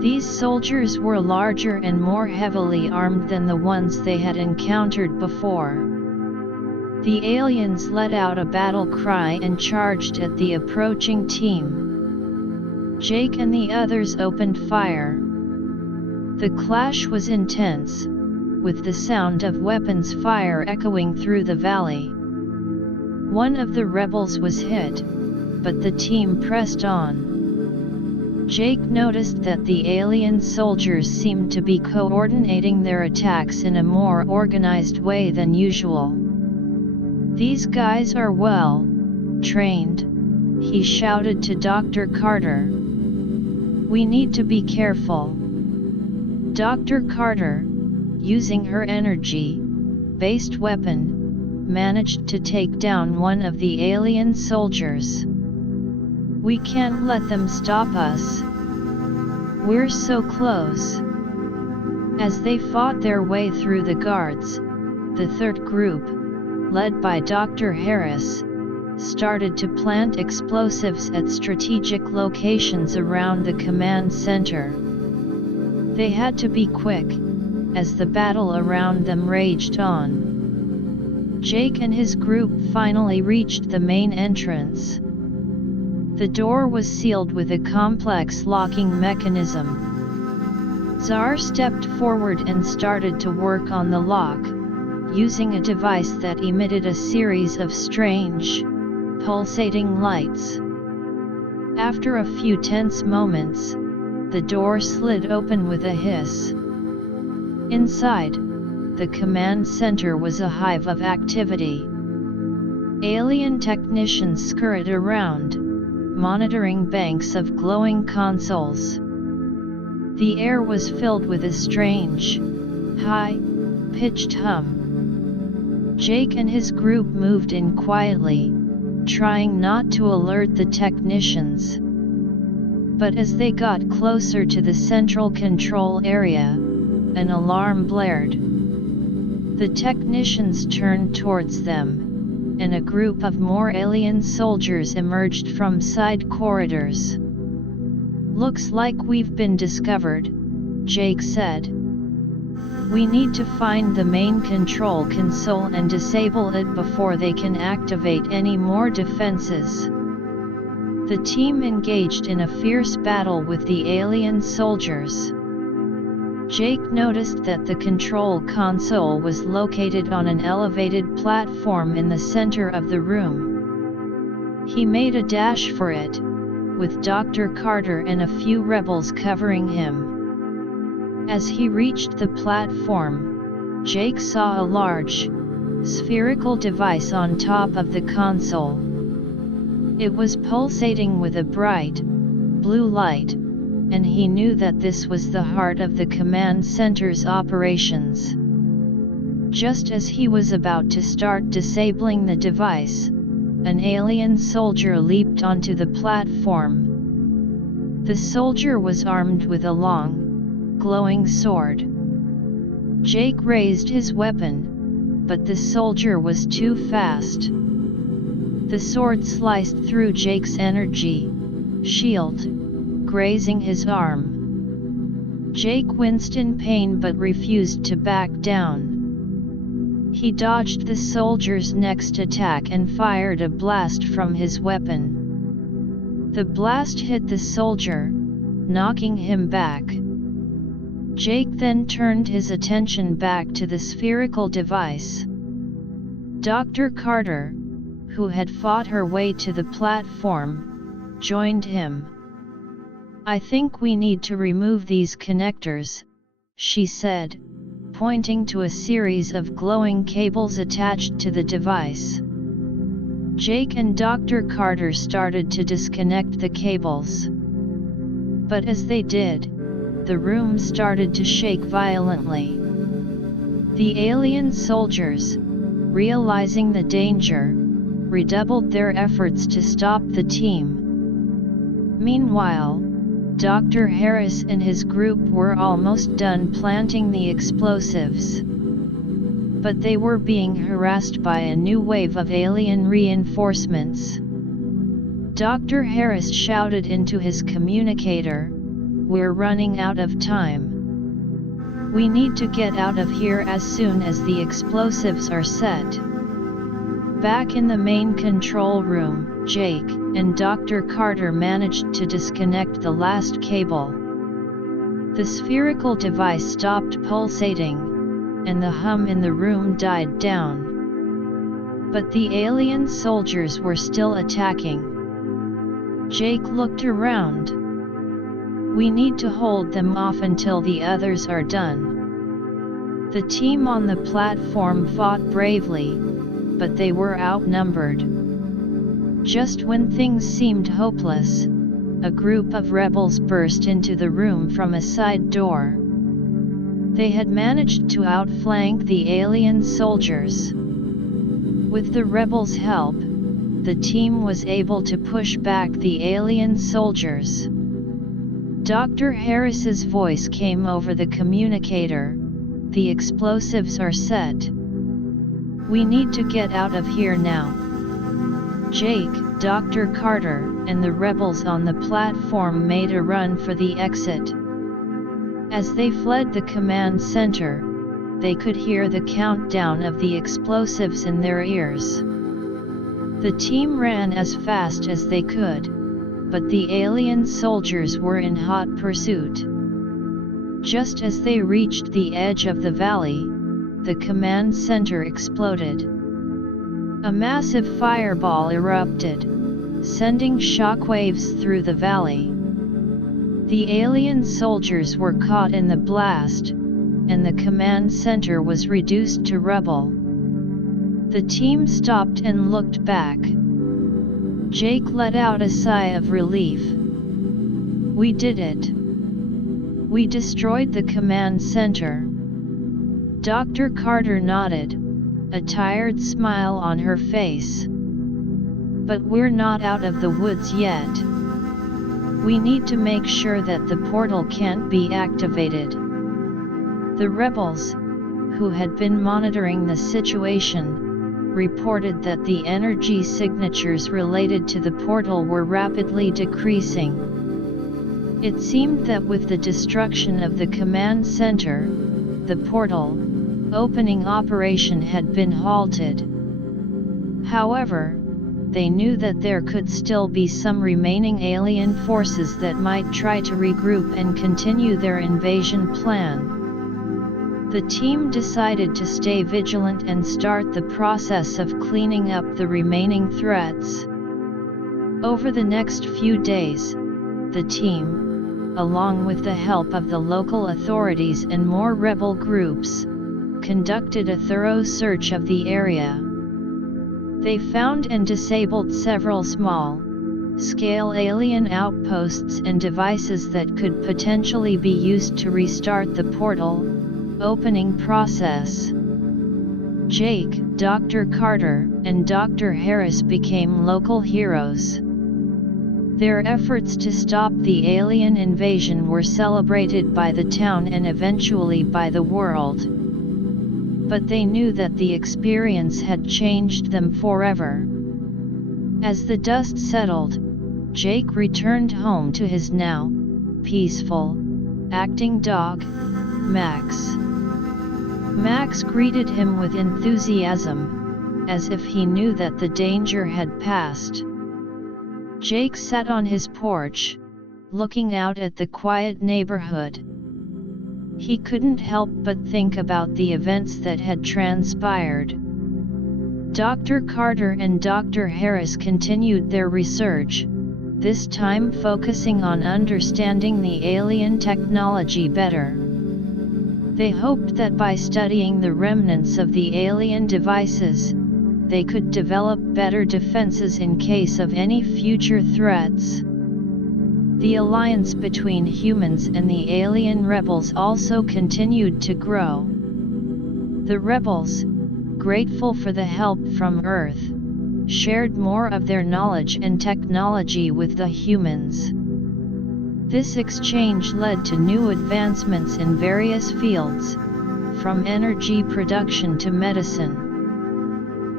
These soldiers were larger and more heavily armed than the ones they had encountered before. The aliens let out a battle cry and charged at the approaching team. Jake and the others opened fire. The clash was intense, with the sound of weapons fire echoing through the valley. One of the rebels was hit, but the team pressed on. Jake noticed that the alien soldiers seemed to be coordinating their attacks in a more organized way than usual. "These guys are well trained," he shouted to Dr. Carter. "We need to be careful." Dr. Carter, using her energy-based weapon, managed to take down one of the alien soldiers. "We can't let them stop us. We're so close." As they fought their way through the guards, the third group, led by Dr. Harris, started to plant explosives at strategic locations around the command center. They had to be quick, as the battle around them raged on. Jake and his group finally reached the main entrance. The door was sealed with a complex locking mechanism. Czar stepped forward and started to work on the lock, using a device that emitted a series of strange, pulsating lights. After a few tense moments, the door slid open with a hiss. Inside, the command center was a hive of activity. Alien technicians scurried around, monitoring banks of glowing consoles. The air was filled with a strange, high-pitched hum. Jake and his group moved in quietly, trying not to alert the technicians. But as they got closer to the central control area, an alarm blared. The technicians turned towards them, and a group of more alien soldiers emerged from side corridors. "Looks like we've been discovered," Jake said. "We need to find the main control console and disable it before they can activate any more defenses." The team engaged in a fierce battle with the alien soldiers. Jake noticed that the control console was located on an elevated platform in the center of the room. He made a dash for it, with Dr. Carter and a few rebels covering him. As he reached the platform, Jake saw a large, spherical device on top of the console. It was pulsating with a bright, blue light, and he knew that this was the heart of the command center's operations. Just as he was about to start disabling the device, an alien soldier leaped onto the platform. The soldier was armed with a long, glowing sword. Jake raised his weapon, but the soldier was too fast. The sword sliced through Jake's energy shield, grazing his arm. Jake winced in pain but refused to back down. He dodged the soldier's next attack and fired a blast from his weapon. The blast hit the soldier, knocking him back. Jake then turned his attention back to the spherical device. Dr. Carter, who had fought her way to the platform, joined him. "I think we need to remove these connectors," she said, pointing to a series of glowing cables attached to the device. Jake and Dr. Carter started to disconnect the cables. But as they did, the room started to shake violently. The alien soldiers, realizing the danger, redoubled their efforts to stop the team. Meanwhile, Dr. Harris and his group were almost done planting the explosives. But they were being harassed by a new wave of alien reinforcements. Dr. Harris shouted into his communicator, "We're running out of time. We need to get out of here as soon as the explosives are set." Back in the main control room, Jake and Dr. Carter managed to disconnect the last cable. The spherical device stopped pulsating, and the hum in the room died down. But the alien soldiers were still attacking. Jake looked around. "We need to hold them off until the others are done." The team on the platform fought bravely, but they were outnumbered. Just when things seemed hopeless, a group of rebels burst into the room from a side door. They had managed to outflank the alien soldiers. With the rebels' help, the team was able to push back the alien soldiers. Dr. Harris's voice came over the communicator, "The explosives are set. We need to get out of here now." Jake, Dr. Carter, and the rebels on the platform made a run for the exit. As they fled the command center, they could hear the countdown of the explosives in their ears. The team ran as fast as they could, but the alien soldiers were in hot pursuit. Just as they reached the edge of the valley, the command center exploded. A massive fireball erupted, sending shockwaves through the valley. The alien soldiers were caught in the blast, and the command center was reduced to rubble. The team stopped and looked back. Jake let out a sigh of relief. "We did it. We destroyed the command center." Dr. Carter nodded, a tired smile on her face. "But we're not out of the woods yet. We need to make sure that the portal can't be activated." The rebels, who had been monitoring the situation, reported that the energy signatures related to the portal were rapidly decreasing. It seemed that with the destruction of the command center, the portal opening operation had been halted. However, they knew that there could still be some remaining alien forces that might try to regroup and continue their invasion plan. The team decided to stay vigilant and start the process of cleaning up the remaining threats. Over the next few days, the team, along with the help of the local authorities and more rebel groups, conducted a thorough search of the area. They found and disabled several small-scale alien outposts and devices that could potentially be used to restart the portal opening process. Jake, Dr. Carter, and Dr. Harris became local heroes. Their efforts to stop the alien invasion were celebrated by the town and eventually by the world. But they knew that the experience had changed them forever. As the dust settled, Jake returned home to his now peaceful, acting dog, Max. Max greeted him with enthusiasm, as if he knew that the danger had passed. Jake sat on his porch, looking out at the quiet neighborhood. He couldn't help but think about the events that had transpired. Dr. Carter and Dr. Harris continued their research, this time focusing on understanding the alien technology better. They hoped that by studying the remnants of the alien devices, they could develop better defenses in case of any future threats. The alliance between humans and the alien rebels also continued to grow. The rebels, grateful for the help from Earth, shared more of their knowledge and technology with the humans. This exchange led to new advancements in various fields, from energy production to medicine.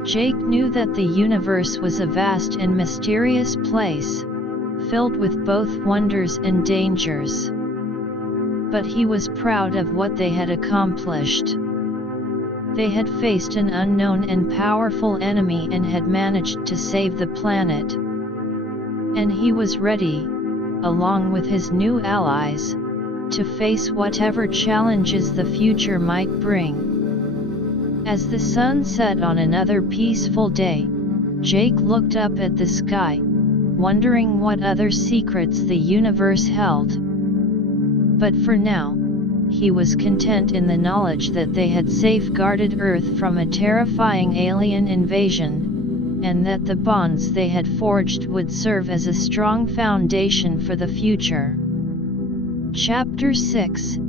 Jake knew that the universe was a vast and mysterious place, filled with both wonders and dangers. But he was proud of what they had accomplished. They had faced an unknown and powerful enemy and had managed to save the planet. And he was ready, along with his new allies, to face whatever challenges the future might bring. As the sun set on another peaceful day, Jake looked up at the sky, wondering what other secrets the universe held. But for now, he was content in the knowledge that they had safeguarded Earth from a terrifying alien invasion, and that the bonds they had forged would serve as a strong foundation for the future. Chapter 6: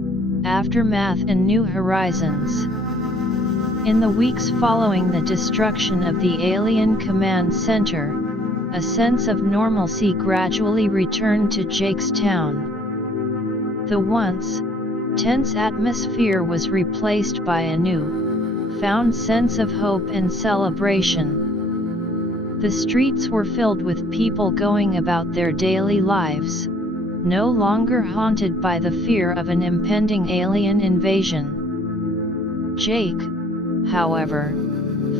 Aftermath and New Horizons. In the weeks following the destruction of the alien command center, a sense of normalcy gradually returned to Jake's town. The once tense atmosphere was replaced by a new found sense of hope and celebration. The streets were filled with people going about their daily lives, no longer haunted by the fear of an impending alien invasion. Jake, however,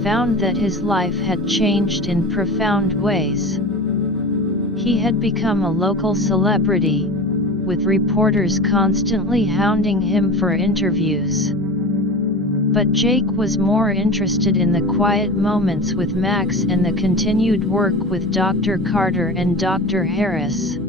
found that his life had changed in profound ways. He had become a local celebrity, with reporters constantly hounding him for interviews. But Jake was more interested in the quiet moments with Max and the continued work with Dr. Carter and Dr. Harris.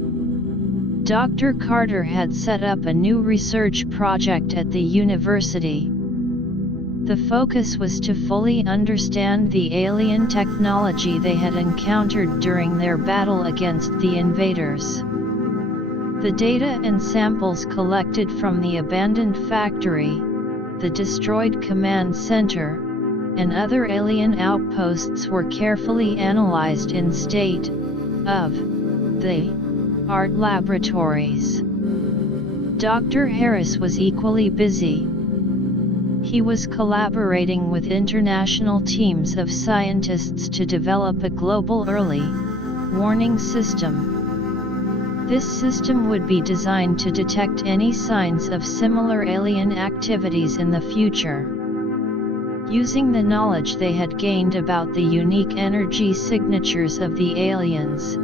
Dr. Carter had set up a new research project at the university. The focus was to fully understand the alien technology they had encountered during their battle against the invaders. The data and samples collected from the abandoned factory, the destroyed command center, and other alien outposts were carefully analyzed in state-of-the-art laboratories. Dr. Harris was equally busy. He was collaborating with international teams of scientists to develop a global early warning system. This system would be designed to detect any signs of similar alien activities in the future. Using the knowledge they had gained about the unique energy signatures of the aliens,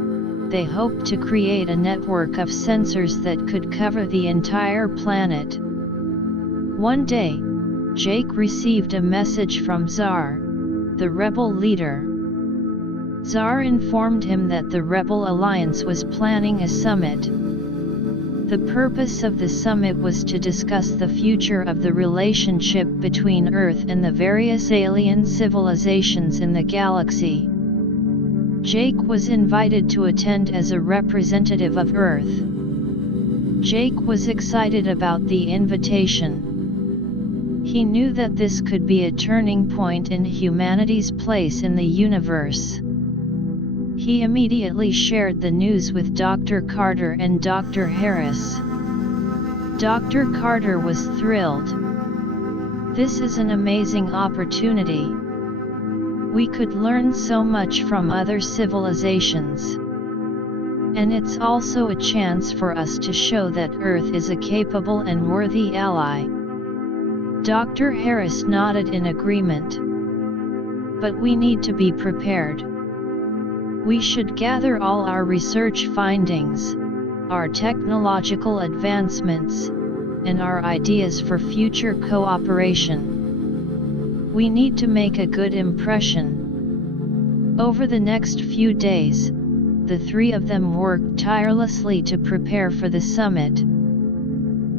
they hoped to create a network of sensors that could cover the entire planet. One day, Jake received a message from Tsar, the rebel leader. Tsar informed him that the Rebel Alliance was planning a summit. The purpose of the summit was to discuss the future of the relationship between Earth and the various alien civilizations in the galaxy. Jake was invited to attend as a representative of Earth. Jake was excited about the invitation. He knew that this could be a turning point in humanity's place in the universe. He immediately shared the news with Dr. Carter and Dr. Harris. Dr. Carter was thrilled. "This is an amazing opportunity. We could learn so much from other civilizations. And it's also a chance for us to show that Earth is a capable and worthy ally." Dr. Harris nodded in agreement. "But we need to be prepared. We should gather all our research findings, our technological advancements, and our ideas for future cooperation. We need to make a good impression." Over the next few days, the three of them worked tirelessly to prepare for the summit.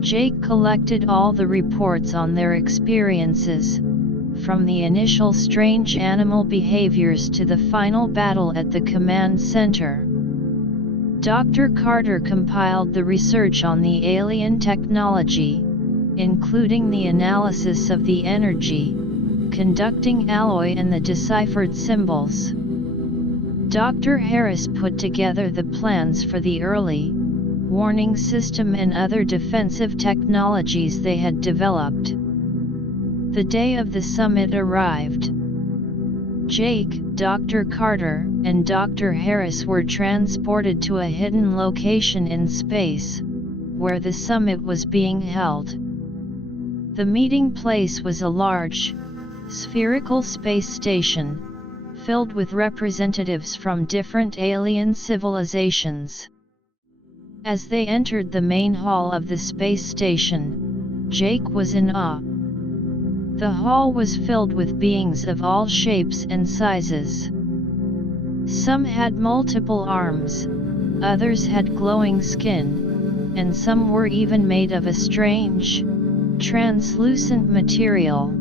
Jake collected all the reports on their experiences, from the initial strange animal behaviors to the final battle at the command center. Dr. Carter compiled the research on the alien technology, including the analysis of the energy, conducting alloy and the deciphered symbols. Dr. Harris put together the plans for the early warning system and other defensive technologies they had developed. The day of the summit arrived. Jake, Dr. Carter, and Dr. Harris were transported to a hidden location in space, where the summit was being held. The meeting place was a large, spherical space station, filled with representatives from different alien civilizations. As they entered the main hall of the space station, Jake was in awe. The hall was filled with beings of all shapes and sizes. Some had multiple arms, others had glowing skin, and some were even made of a strange, translucent material.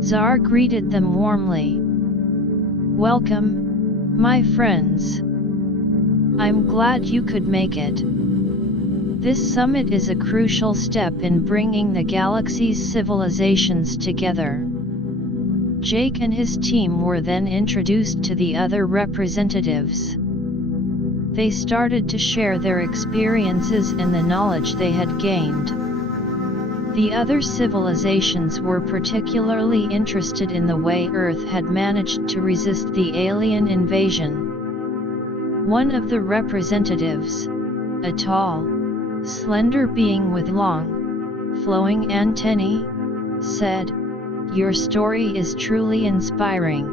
Czar greeted them warmly. "Welcome, my friends. I'm glad you could make it. This summit is a crucial step in bringing the galaxy's civilizations together." Jake and his team were then introduced to the other representatives. They started to share their experiences and the knowledge they had gained. The other civilizations were particularly interested in the way Earth had managed to resist the alien invasion. One of the representatives, a tall, slender being with long, flowing antennae, said, "Your story is truly inspiring.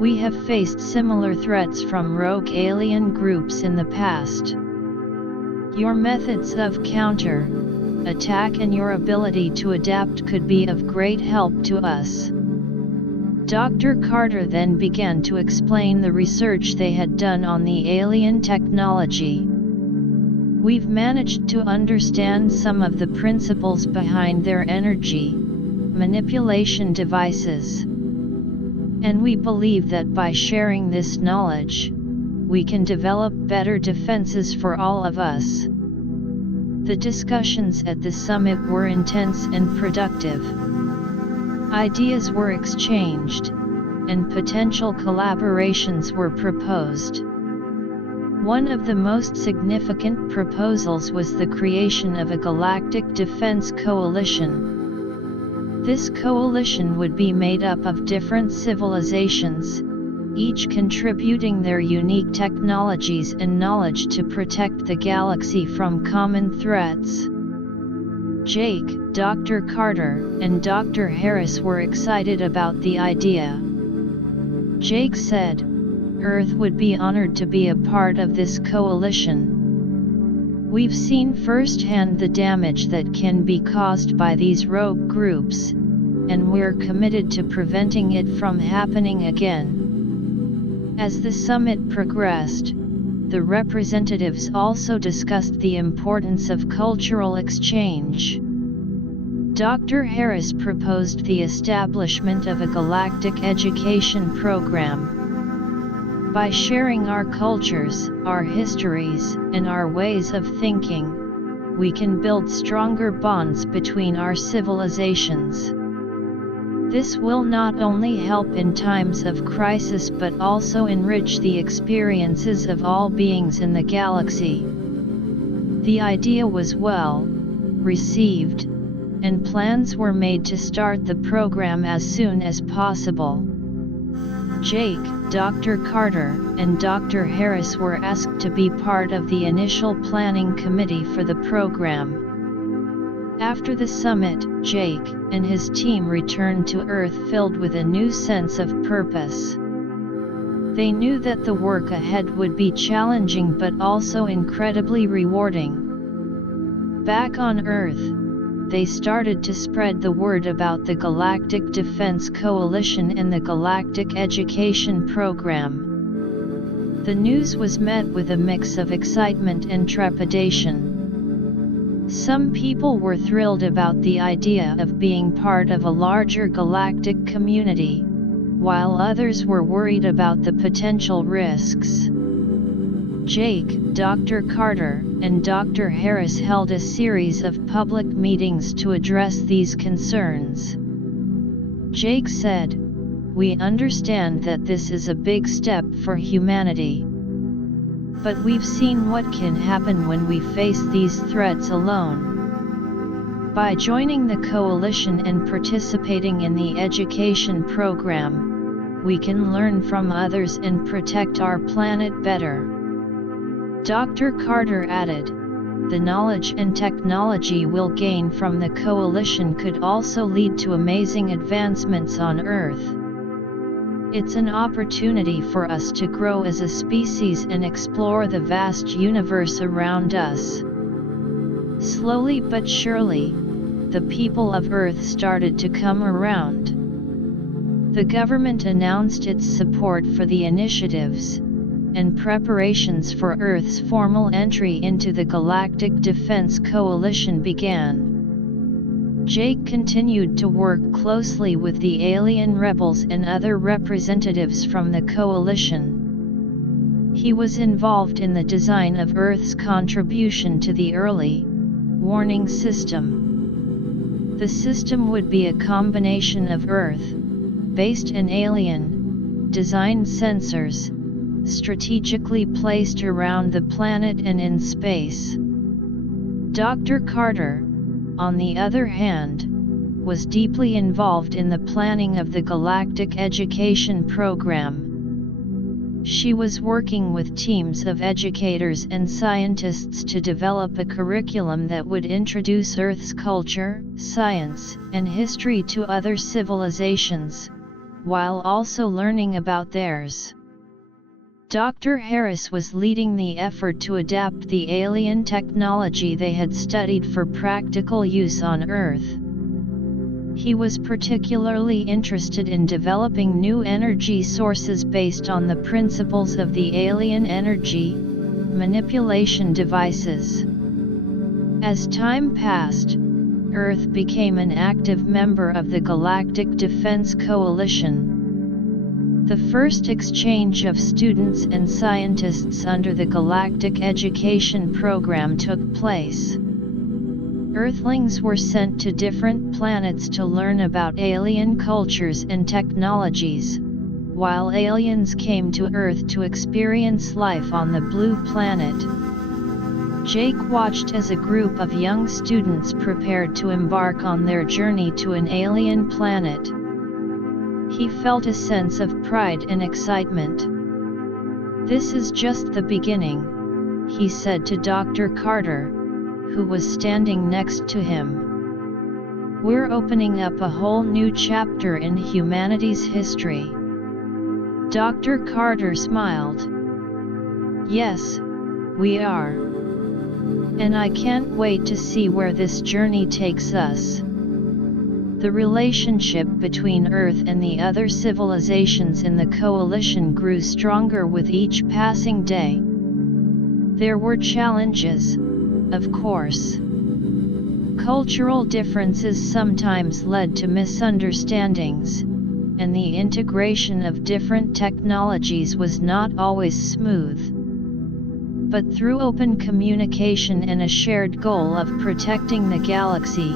We have faced similar threats from rogue alien groups in the past. Your methods of counter-attack and your ability to adapt could be of great help to us." Dr. Carter then began to explain the research they had done on the alien technology. "We've managed to understand some of the principles behind their energy manipulation devices. And we believe that by sharing this knowledge, we can develop better defenses for all of us." The discussions at the summit were intense and productive. Ideas were exchanged, and potential collaborations were proposed. One of the most significant proposals was the creation of a galactic defense coalition. This coalition would be made up of different civilizations, each contributing their unique technologies and knowledge to protect the galaxy from common threats. Jake, Dr. Carter, and Dr. Harris were excited about the idea. Jake said, "Earth would be honored to be a part of this coalition. We've seen firsthand the damage that can be caused by these rogue groups, and we're committed to preventing it from happening again." As the summit progressed, the representatives also discussed the importance of cultural exchange. Dr. Harris proposed the establishment of a galactic education program. By sharing our cultures, our histories, and our ways of thinking, we can build stronger bonds between our civilizations. This will not only help in times of crisis but also enrich the experiences of all beings in the galaxy. The idea was well received, and plans were made to start the program as soon as possible. Jake, Dr. Carter, and Dr. Harris were asked to be part of the initial planning committee for the program. After the summit, Jake and his team returned to Earth filled with a new sense of purpose. They knew that the work ahead would be challenging but also incredibly rewarding. Back on Earth, they started to spread the word about the Galactic Defense Coalition and the Galactic Education Program. The news was met with a mix of excitement and trepidation. Some people were thrilled about the idea of being part of a larger galactic community, while others were worried about the potential risks. Jake, Dr. Carter, and Dr. Harris held a series of public meetings to address these concerns. Jake said, "We understand that this is a big step for humanity. But we've seen what can happen when we face these threats alone. By joining the coalition and participating in the education program, we can learn from others and protect our planet better." Dr. Carter added, "The knowledge and technology we'll gain from the coalition could also lead to amazing advancements on Earth. It's an opportunity for us to grow as a species and explore the vast universe around us." Slowly but surely, the people of Earth started to come around. The government announced its support for the initiatives, and preparations for Earth's formal entry into the Galactic Defense Coalition began. Jake continued to work closely with the alien rebels and other representatives from the coalition. He was involved in the design of Earth's contribution to the early warning system. The system would be a combination of Earth-based and alien-designed sensors, strategically placed around the planet and in space. Dr. Carter, on the other hand, was deeply involved in the planning of the Galactic Education Program. She was working with teams of educators and scientists to develop a curriculum that would introduce Earth's culture, science, and history to other civilizations, while also learning about theirs. Dr. Harris was leading the effort to adapt the alien technology they had studied for practical use on Earth. He was particularly interested in developing new energy sources based on the principles of the alien energy manipulation devices. As time passed, Earth became an active member of the Galactic Defense Coalition. The first exchange of students and scientists under the Galactic Education Program took place. Earthlings were sent to different planets to learn about alien cultures and technologies, while aliens came to Earth to experience life on the blue planet. Jake watched as a group of young students prepared to embark on their journey to an alien planet. He felt a sense of pride and excitement. "This is just the beginning," he said to Dr. Carter, who was standing next to him. "We're opening up a whole new chapter in humanity's history." Dr. Carter smiled. "Yes, we are. And I can't wait to see where this journey takes us." The relationship between Earth and the other civilizations in the coalition grew stronger with each passing day. There were challenges, of course. Cultural differences sometimes led to misunderstandings, and the integration of different technologies was not always smooth. But through open communication and a shared goal of protecting the galaxy,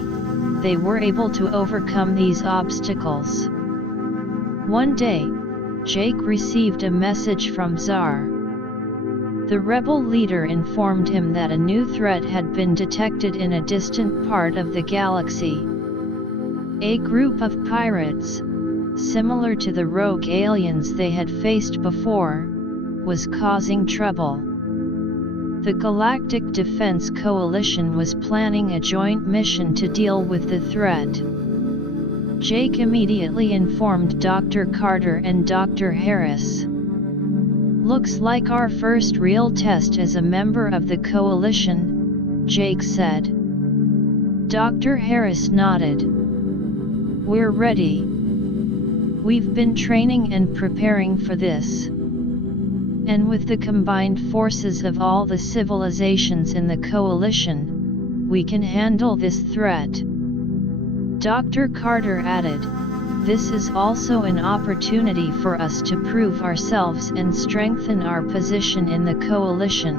they were able to overcome these obstacles. One day, Jake received a message from Czar. The rebel leader informed him that a new threat had been detected in a distant part of the galaxy. A group of pirates, similar to the rogue aliens they had faced before, was causing trouble. The Galactic Defense Coalition was planning a joint mission to deal with the threat. Jake immediately informed Dr. Carter and Dr. Harris. "Looks like our first real test as a member of the coalition," Jake said. Dr. Harris nodded. "We're ready. We've been training and preparing for this. And with the combined forces of all the civilizations in the coalition, we can handle this threat." Dr. Carter added, "This is also an opportunity for us to prove ourselves and strengthen our position in the coalition."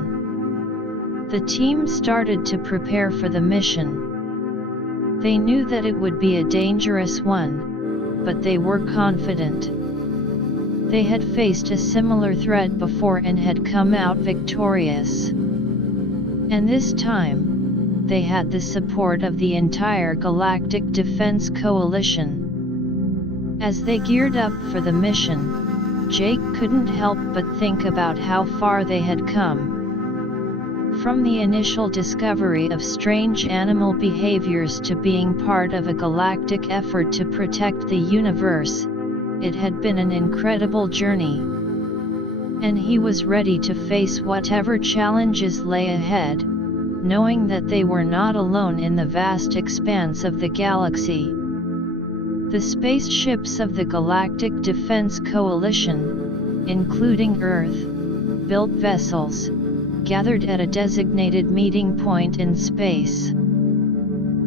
The team started to prepare for the mission. They knew that it would be a dangerous one, but they were confident. They had faced a similar threat before and had come out victorious. And this time, they had the support of the entire Galactic Defense Coalition. As they geared up for the mission, Jake couldn't help but think about how far they had come. From the initial discovery of strange animal behaviors to being part of a galactic effort to protect the universe, it had been an incredible journey. And he was ready to face whatever challenges lay ahead, knowing that they were not alone in the vast expanse of the galaxy. The spaceships of the Galactic Defense Coalition, including Earth-built vessels, gathered at a designated meeting point in space.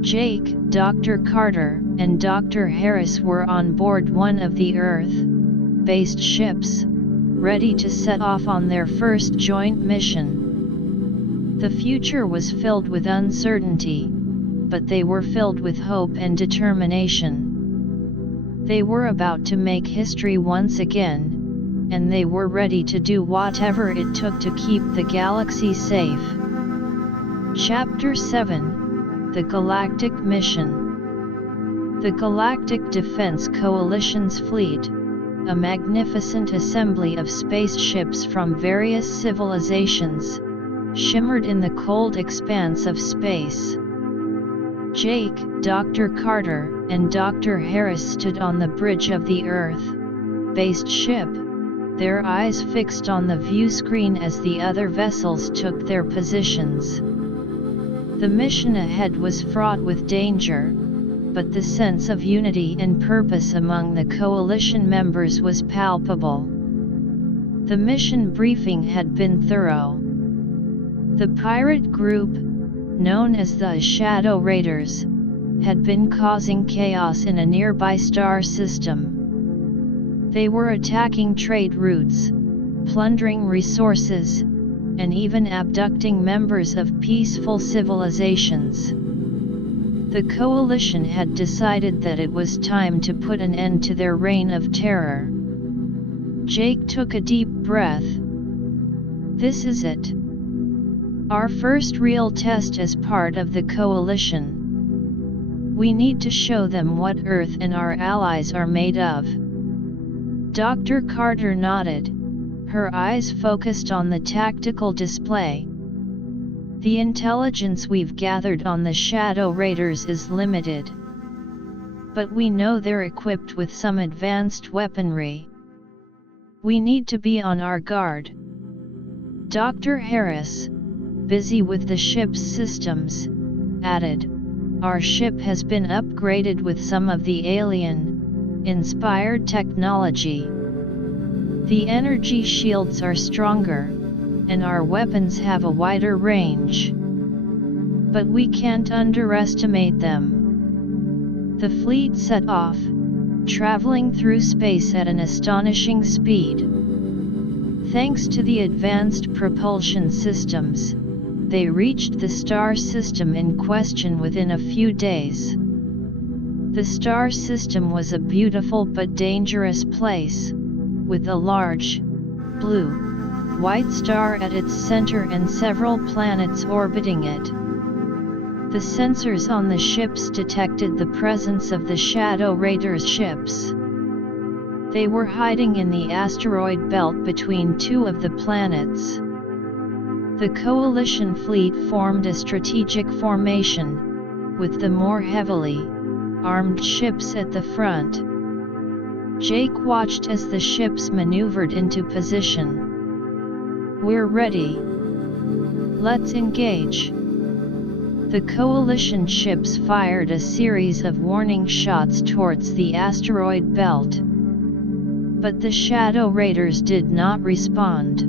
Jake, Dr. Carter, and Dr. Harris were on board one of the Earth-based ships, ready to set off on their first joint mission. The future was filled with uncertainty, but they were filled with hope and determination. They were about to make history once again, and they were ready to do whatever it took to keep the galaxy safe. Chapter 7: The Galactic Mission. The Galactic Defense Coalition's fleet, a magnificent assembly of spaceships from various civilizations, shimmered in the cold expanse of space. Jake, Dr. Carter, and Dr. Harris stood on the bridge of the Earth-based ship, their eyes fixed on the view screen as the other vessels took their positions. The mission ahead was fraught with danger, but the sense of unity and purpose among the coalition members was palpable. The mission briefing had been thorough. The pirate group, known as the Shadow Raiders, had been causing chaos in a nearby star system. They were attacking trade routes, plundering resources, and even abducting members of peaceful civilizations. The coalition had decided that it was time to put an end to their reign of terror. Jake took a deep breath. "This is it. Our first real test as part of the coalition. We need to show them what Earth and our allies are made of." Dr. Carter nodded, her eyes focused on the tactical display. "The intelligence we've gathered on the Shadow Raiders is limited. But we know they're equipped with some advanced weaponry. We need to be on our guard." Dr. Harris, busy with the ship's systems, added, "Our ship has been upgraded with some of the alien-inspired technology. The energy shields are stronger, and our weapons have a wider range. But we can't underestimate them." The fleet set off, traveling through space at an astonishing speed. Thanks to the advanced propulsion systems, they reached the star system in question within a few days. The star system was a beautiful but dangerous place, with a large, blue-white star at its center and several planets orbiting it. The sensors on the ships detected the presence of the Shadow Raiders ships. They were hiding in the asteroid belt between two of the planets. The coalition fleet formed a strategic formation, with the more heavily armed ships at the front. Jake watched as the ships maneuvered into position. "We're ready. Let's engage." The coalition ships fired a series of warning shots towards the asteroid belt. But the Shadow Raiders did not respond.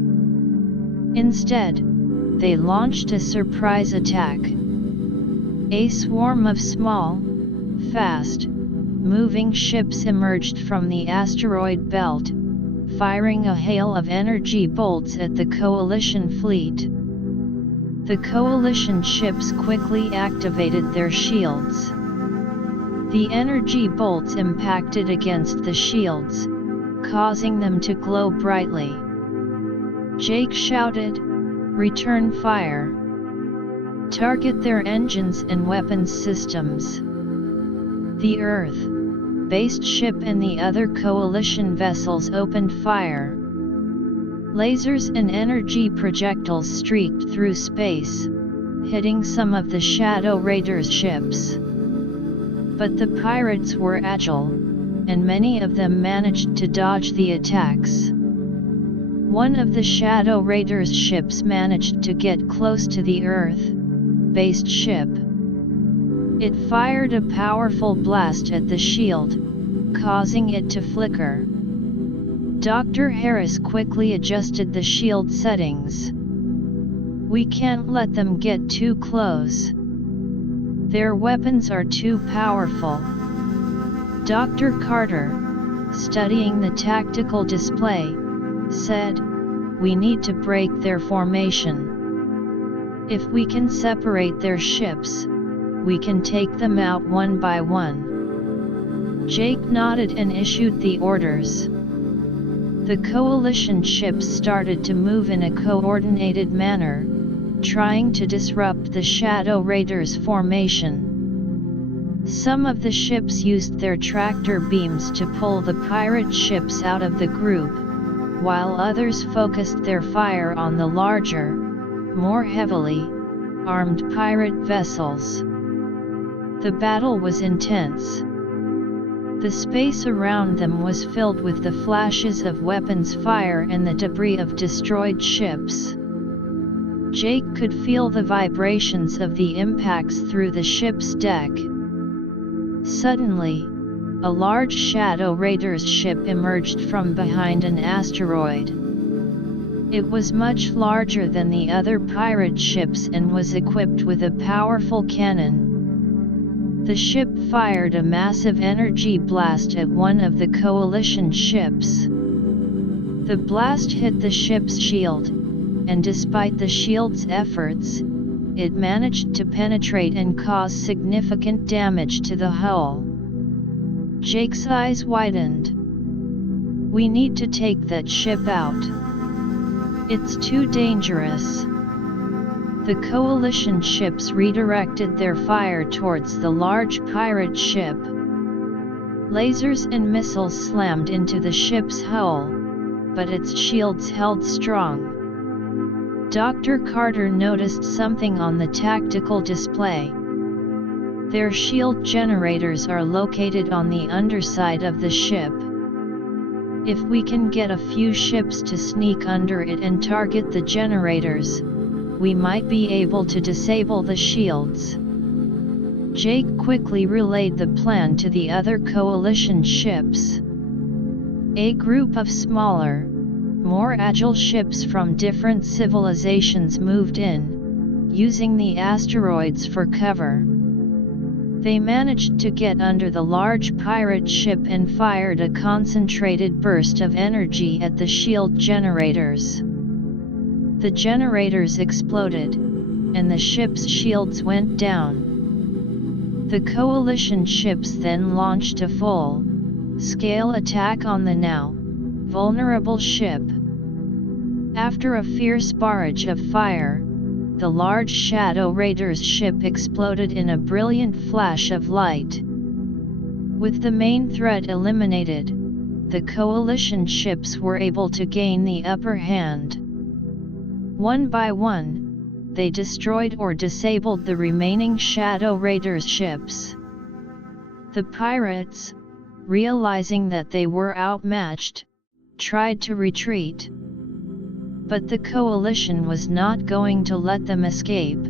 Instead, they launched a surprise attack. A swarm of small, fast-moving ships emerged from the asteroid belt, firing a hail of energy bolts at the Coalition fleet. The Coalition ships quickly activated their shields. The energy bolts impacted against the shields, causing them to glow brightly. Jake shouted, "Return fire! Target their engines and weapons systems." The Earth-based ship and the other Coalition vessels opened fire. Lasers and energy projectiles streaked through space, hitting some of the Shadow Raiders' ships. But the pirates were agile, and many of them managed to dodge the attacks. One of the Shadow Raiders' ships managed to get close to the Earth-based ship. It fired a powerful blast at the shield, causing it to flicker. Dr. Harris quickly adjusted the shield settings. "We can't let them get too close. Their weapons are too powerful." Dr. Carter, studying the tactical display, said, "We need to break their formation. If we can separate their ships, we can take them out one by one." Jake nodded and issued the orders. The Coalition ships started to move in a coordinated manner, trying to disrupt the Shadow Raiders' formation. Some of the ships used their tractor beams to pull the pirate ships out of the group, while others focused their fire on the larger, more heavily armed pirate vessels. The battle was intense. The space around them was filled with the flashes of weapons fire and the debris of destroyed ships. Jake could feel the vibrations of the impacts through the ship's deck. Suddenly, a large Shadow Raiders ship emerged from behind an asteroid. It was much larger than the other pirate ships and was equipped with a powerful cannon. The ship fired a massive energy blast at one of the Coalition ships. The blast hit the ship's shield, and despite the shield's efforts, it managed to penetrate and cause significant damage to the hull. Jake's eyes widened. "We need to take that ship out. It's too dangerous." The Coalition ships redirected their fire towards the large pirate ship. Lasers and missiles slammed into the ship's hull, but its shields held strong. Dr. Carter noticed something on the tactical display. Their shield generators are located on the underside of the ship. If we can get a few ships to sneak under it and target the generators, we might be able to disable the shields. Jake quickly relayed the plan to the other Coalition ships. A group of smaller, more agile ships from different civilizations moved in, using the asteroids for cover. They managed to get under the large pirate ship and fired a concentrated burst of energy at the shield generators. The generators exploded, and the ship's shields went down. The Coalition ships then launched a full-scale attack on the now vulnerable ship. After a fierce barrage of fire, the large Shadow Raiders ship exploded in a brilliant flash of light. With the main threat eliminated, the Coalition ships were able to gain the upper hand. One by one, they destroyed or disabled the remaining Shadow Raiders ships. The pirates, realizing that they were outmatched, tried to retreat. But the Coalition was not going to let them escape.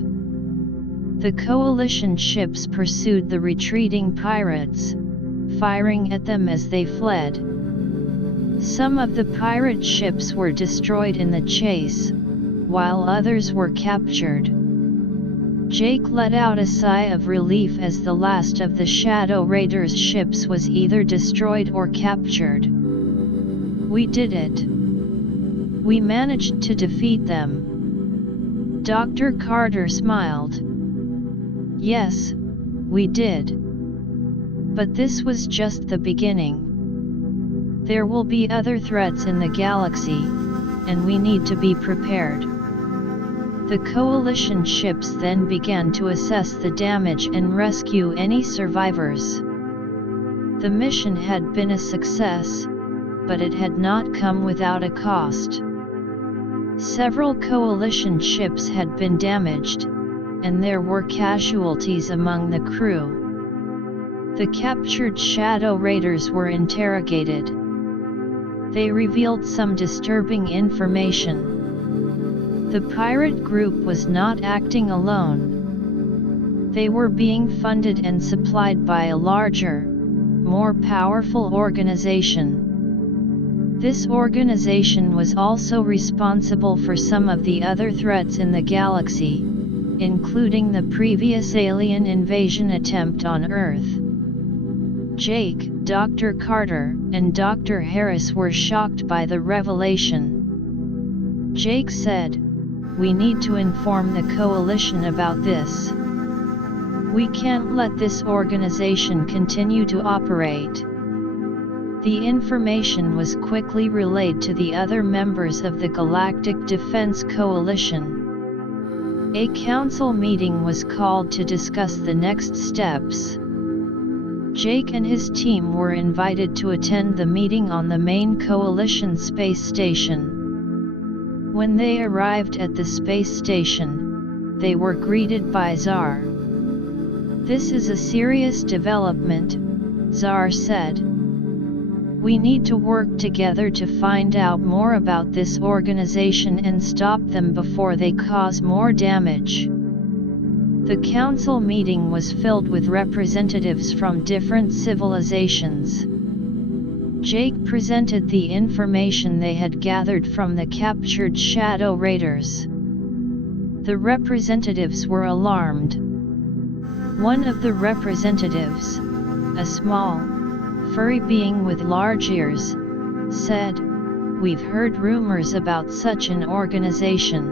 The Coalition ships pursued the retreating pirates, firing at them as they fled. Some of the pirate ships were destroyed in the chase, while others were captured. Jake let out a sigh of relief as the last of the Shadow Raiders' ships was either destroyed or captured. "We did it. We managed to defeat them." Dr. Carter smiled. "Yes, we did. But this was just the beginning. There will be other threats in the galaxy, and we need to be prepared." The Coalition ships then began to assess the damage and rescue any survivors. The mission had been a success, but it had not come without a cost. Several Coalition ships had been damaged, and there were casualties among the crew. The captured Shadow Raiders were interrogated. They revealed some disturbing information. The pirate group was not acting alone. They were being funded and supplied by a larger, more powerful organization. This organization was also responsible for some of the other threats in the galaxy, including the previous alien invasion attempt on Earth. Jake, Dr. Carter, and Dr. Harris were shocked by the revelation. Jake said, "We need to inform the Coalition about this. We can't let this organization continue to operate." The information was quickly relayed to the other members of the Galactic Defense Coalition. A council meeting was called to discuss the next steps. Jake and his team were invited to attend the meeting on the main Coalition space station. When they arrived at the space station, they were greeted by Czar. "This is a serious development," Czar said. "We need to work together to find out more about this organization and stop them before they cause more damage." The council meeting was filled with representatives from different civilizations. Jake presented the information they had gathered from the captured Shadow Raiders. The representatives were alarmed. One of the representatives, a small, furry being with large ears, said, "We've heard rumors about such an organization.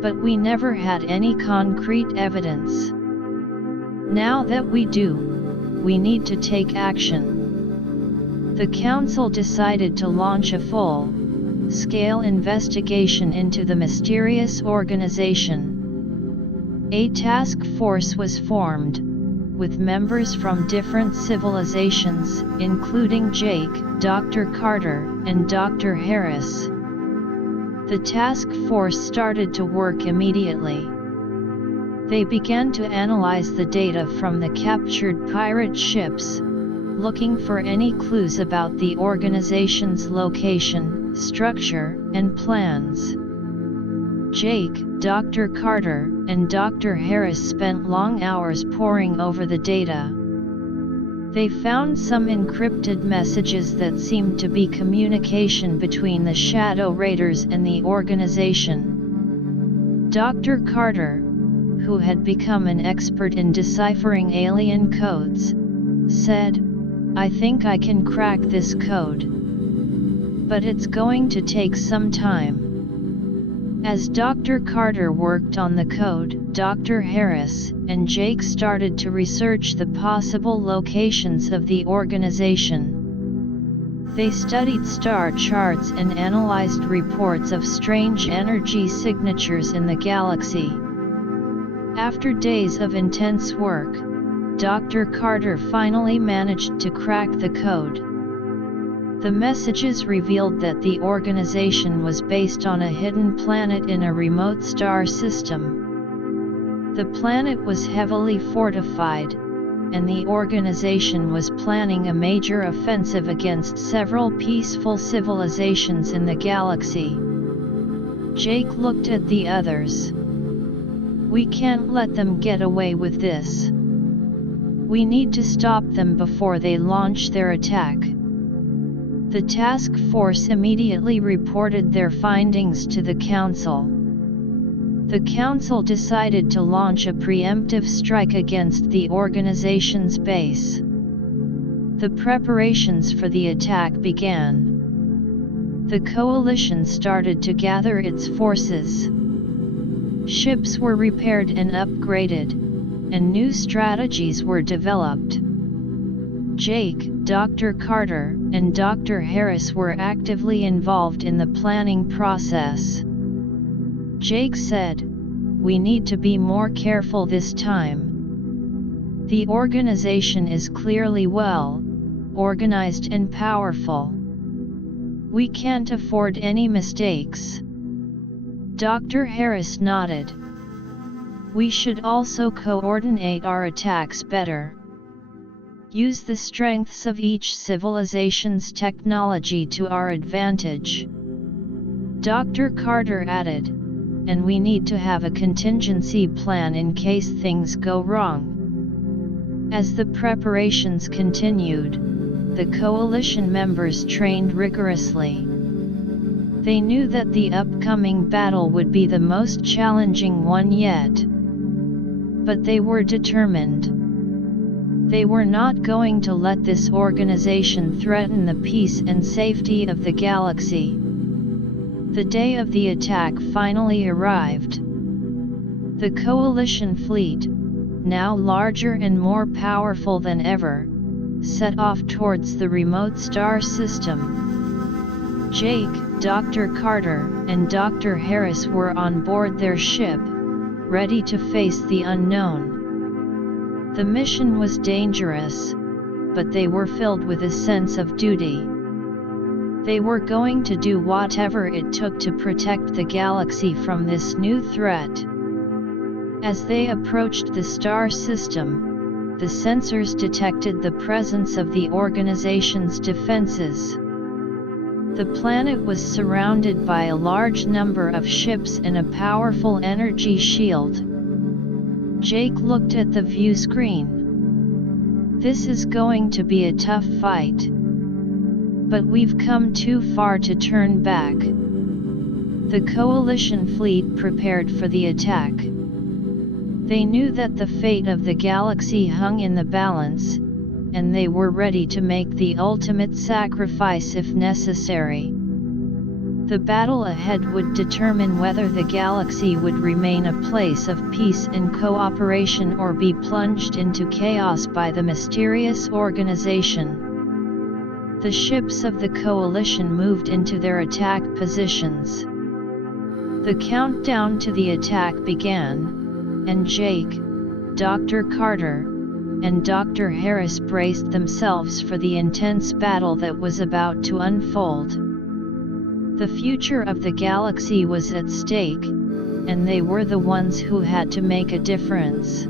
But we never had any concrete evidence. Now that we do, we need to take action." The council decided to launch a full-scale investigation into the mysterious organization. A task force was formed, with members from different civilizations, including Jake, Dr. Carter, and Dr. Harris. The task force started to work immediately. They began to analyze the data from the captured pirate ships, looking for any clues about the organization's location, structure, and plans. Jake, Dr. Carter, and Dr. Harris spent long hours poring over the data. They found some encrypted messages that seemed to be communication between the Shadow Raiders and the organization. Dr. Carter, who had become an expert in deciphering alien codes, said, "I think I can crack this code. But it's going to take some time." As Dr. Carter worked on the code, Dr. Harris and Jake started to research the possible locations of the organization. They studied star charts and analyzed reports of strange energy signatures in the galaxy. After days of intense work, Dr. Carter finally managed to crack the code. The messages revealed that the organization was based on a hidden planet in a remote star system. The planet was heavily fortified, and the organization was planning a major offensive against several peaceful civilizations in the galaxy. Jake looked at the others. "We can't let them get away with this. We need to stop them before they launch their attack." The task force immediately reported their findings to the Council. The Council decided to launch a preemptive strike against the organization's base. The preparations for the attack began. The coalition started to gather its forces. Ships were repaired and upgraded, and new strategies were developed. Jake, Dr. Carter, and Dr. Harris were actively involved in the planning process. Jake said, "We need to be more careful this time. The organization is clearly well organized and powerful. We can't afford any mistakes." Dr. Harris nodded. "We should also coordinate our attacks better. Use the strengths of each civilization's technology to our advantage." Dr. Carter added, "And we need to have a contingency plan in case things go wrong." As the preparations continued, the coalition members trained rigorously. They knew that the upcoming battle would be the most challenging one yet. But they were determined. They were not going to let this organization threaten the peace and safety of the galaxy. The day of the attack finally arrived. The coalition fleet, now larger and more powerful than ever, set off towards the remote star system. Jake, Dr. Carter, and Dr. Harris were on board their ship, ready to face the unknown. The mission was dangerous, but they were filled with a sense of duty. They were going to do whatever it took to protect the galaxy from this new threat. As they approached the star system, the sensors detected the presence of the organization's defenses. The planet was surrounded by a large number of ships and a powerful energy shield. Jake looked at the view screen. "This is going to be a tough fight. But we've come too far to turn back." The coalition fleet prepared for the attack. They knew that the fate of the galaxy hung in the balance, and they were ready to make the ultimate sacrifice if necessary. The battle ahead would determine whether the galaxy would remain a place of peace and cooperation or be plunged into chaos by the mysterious organization. The ships of the coalition moved into their attack positions. The countdown to the attack began, and Jake, Dr. Carter, and Dr. Harris braced themselves for the intense battle that was about to unfold. The future of the galaxy was at stake, and they were the ones who had to make a difference.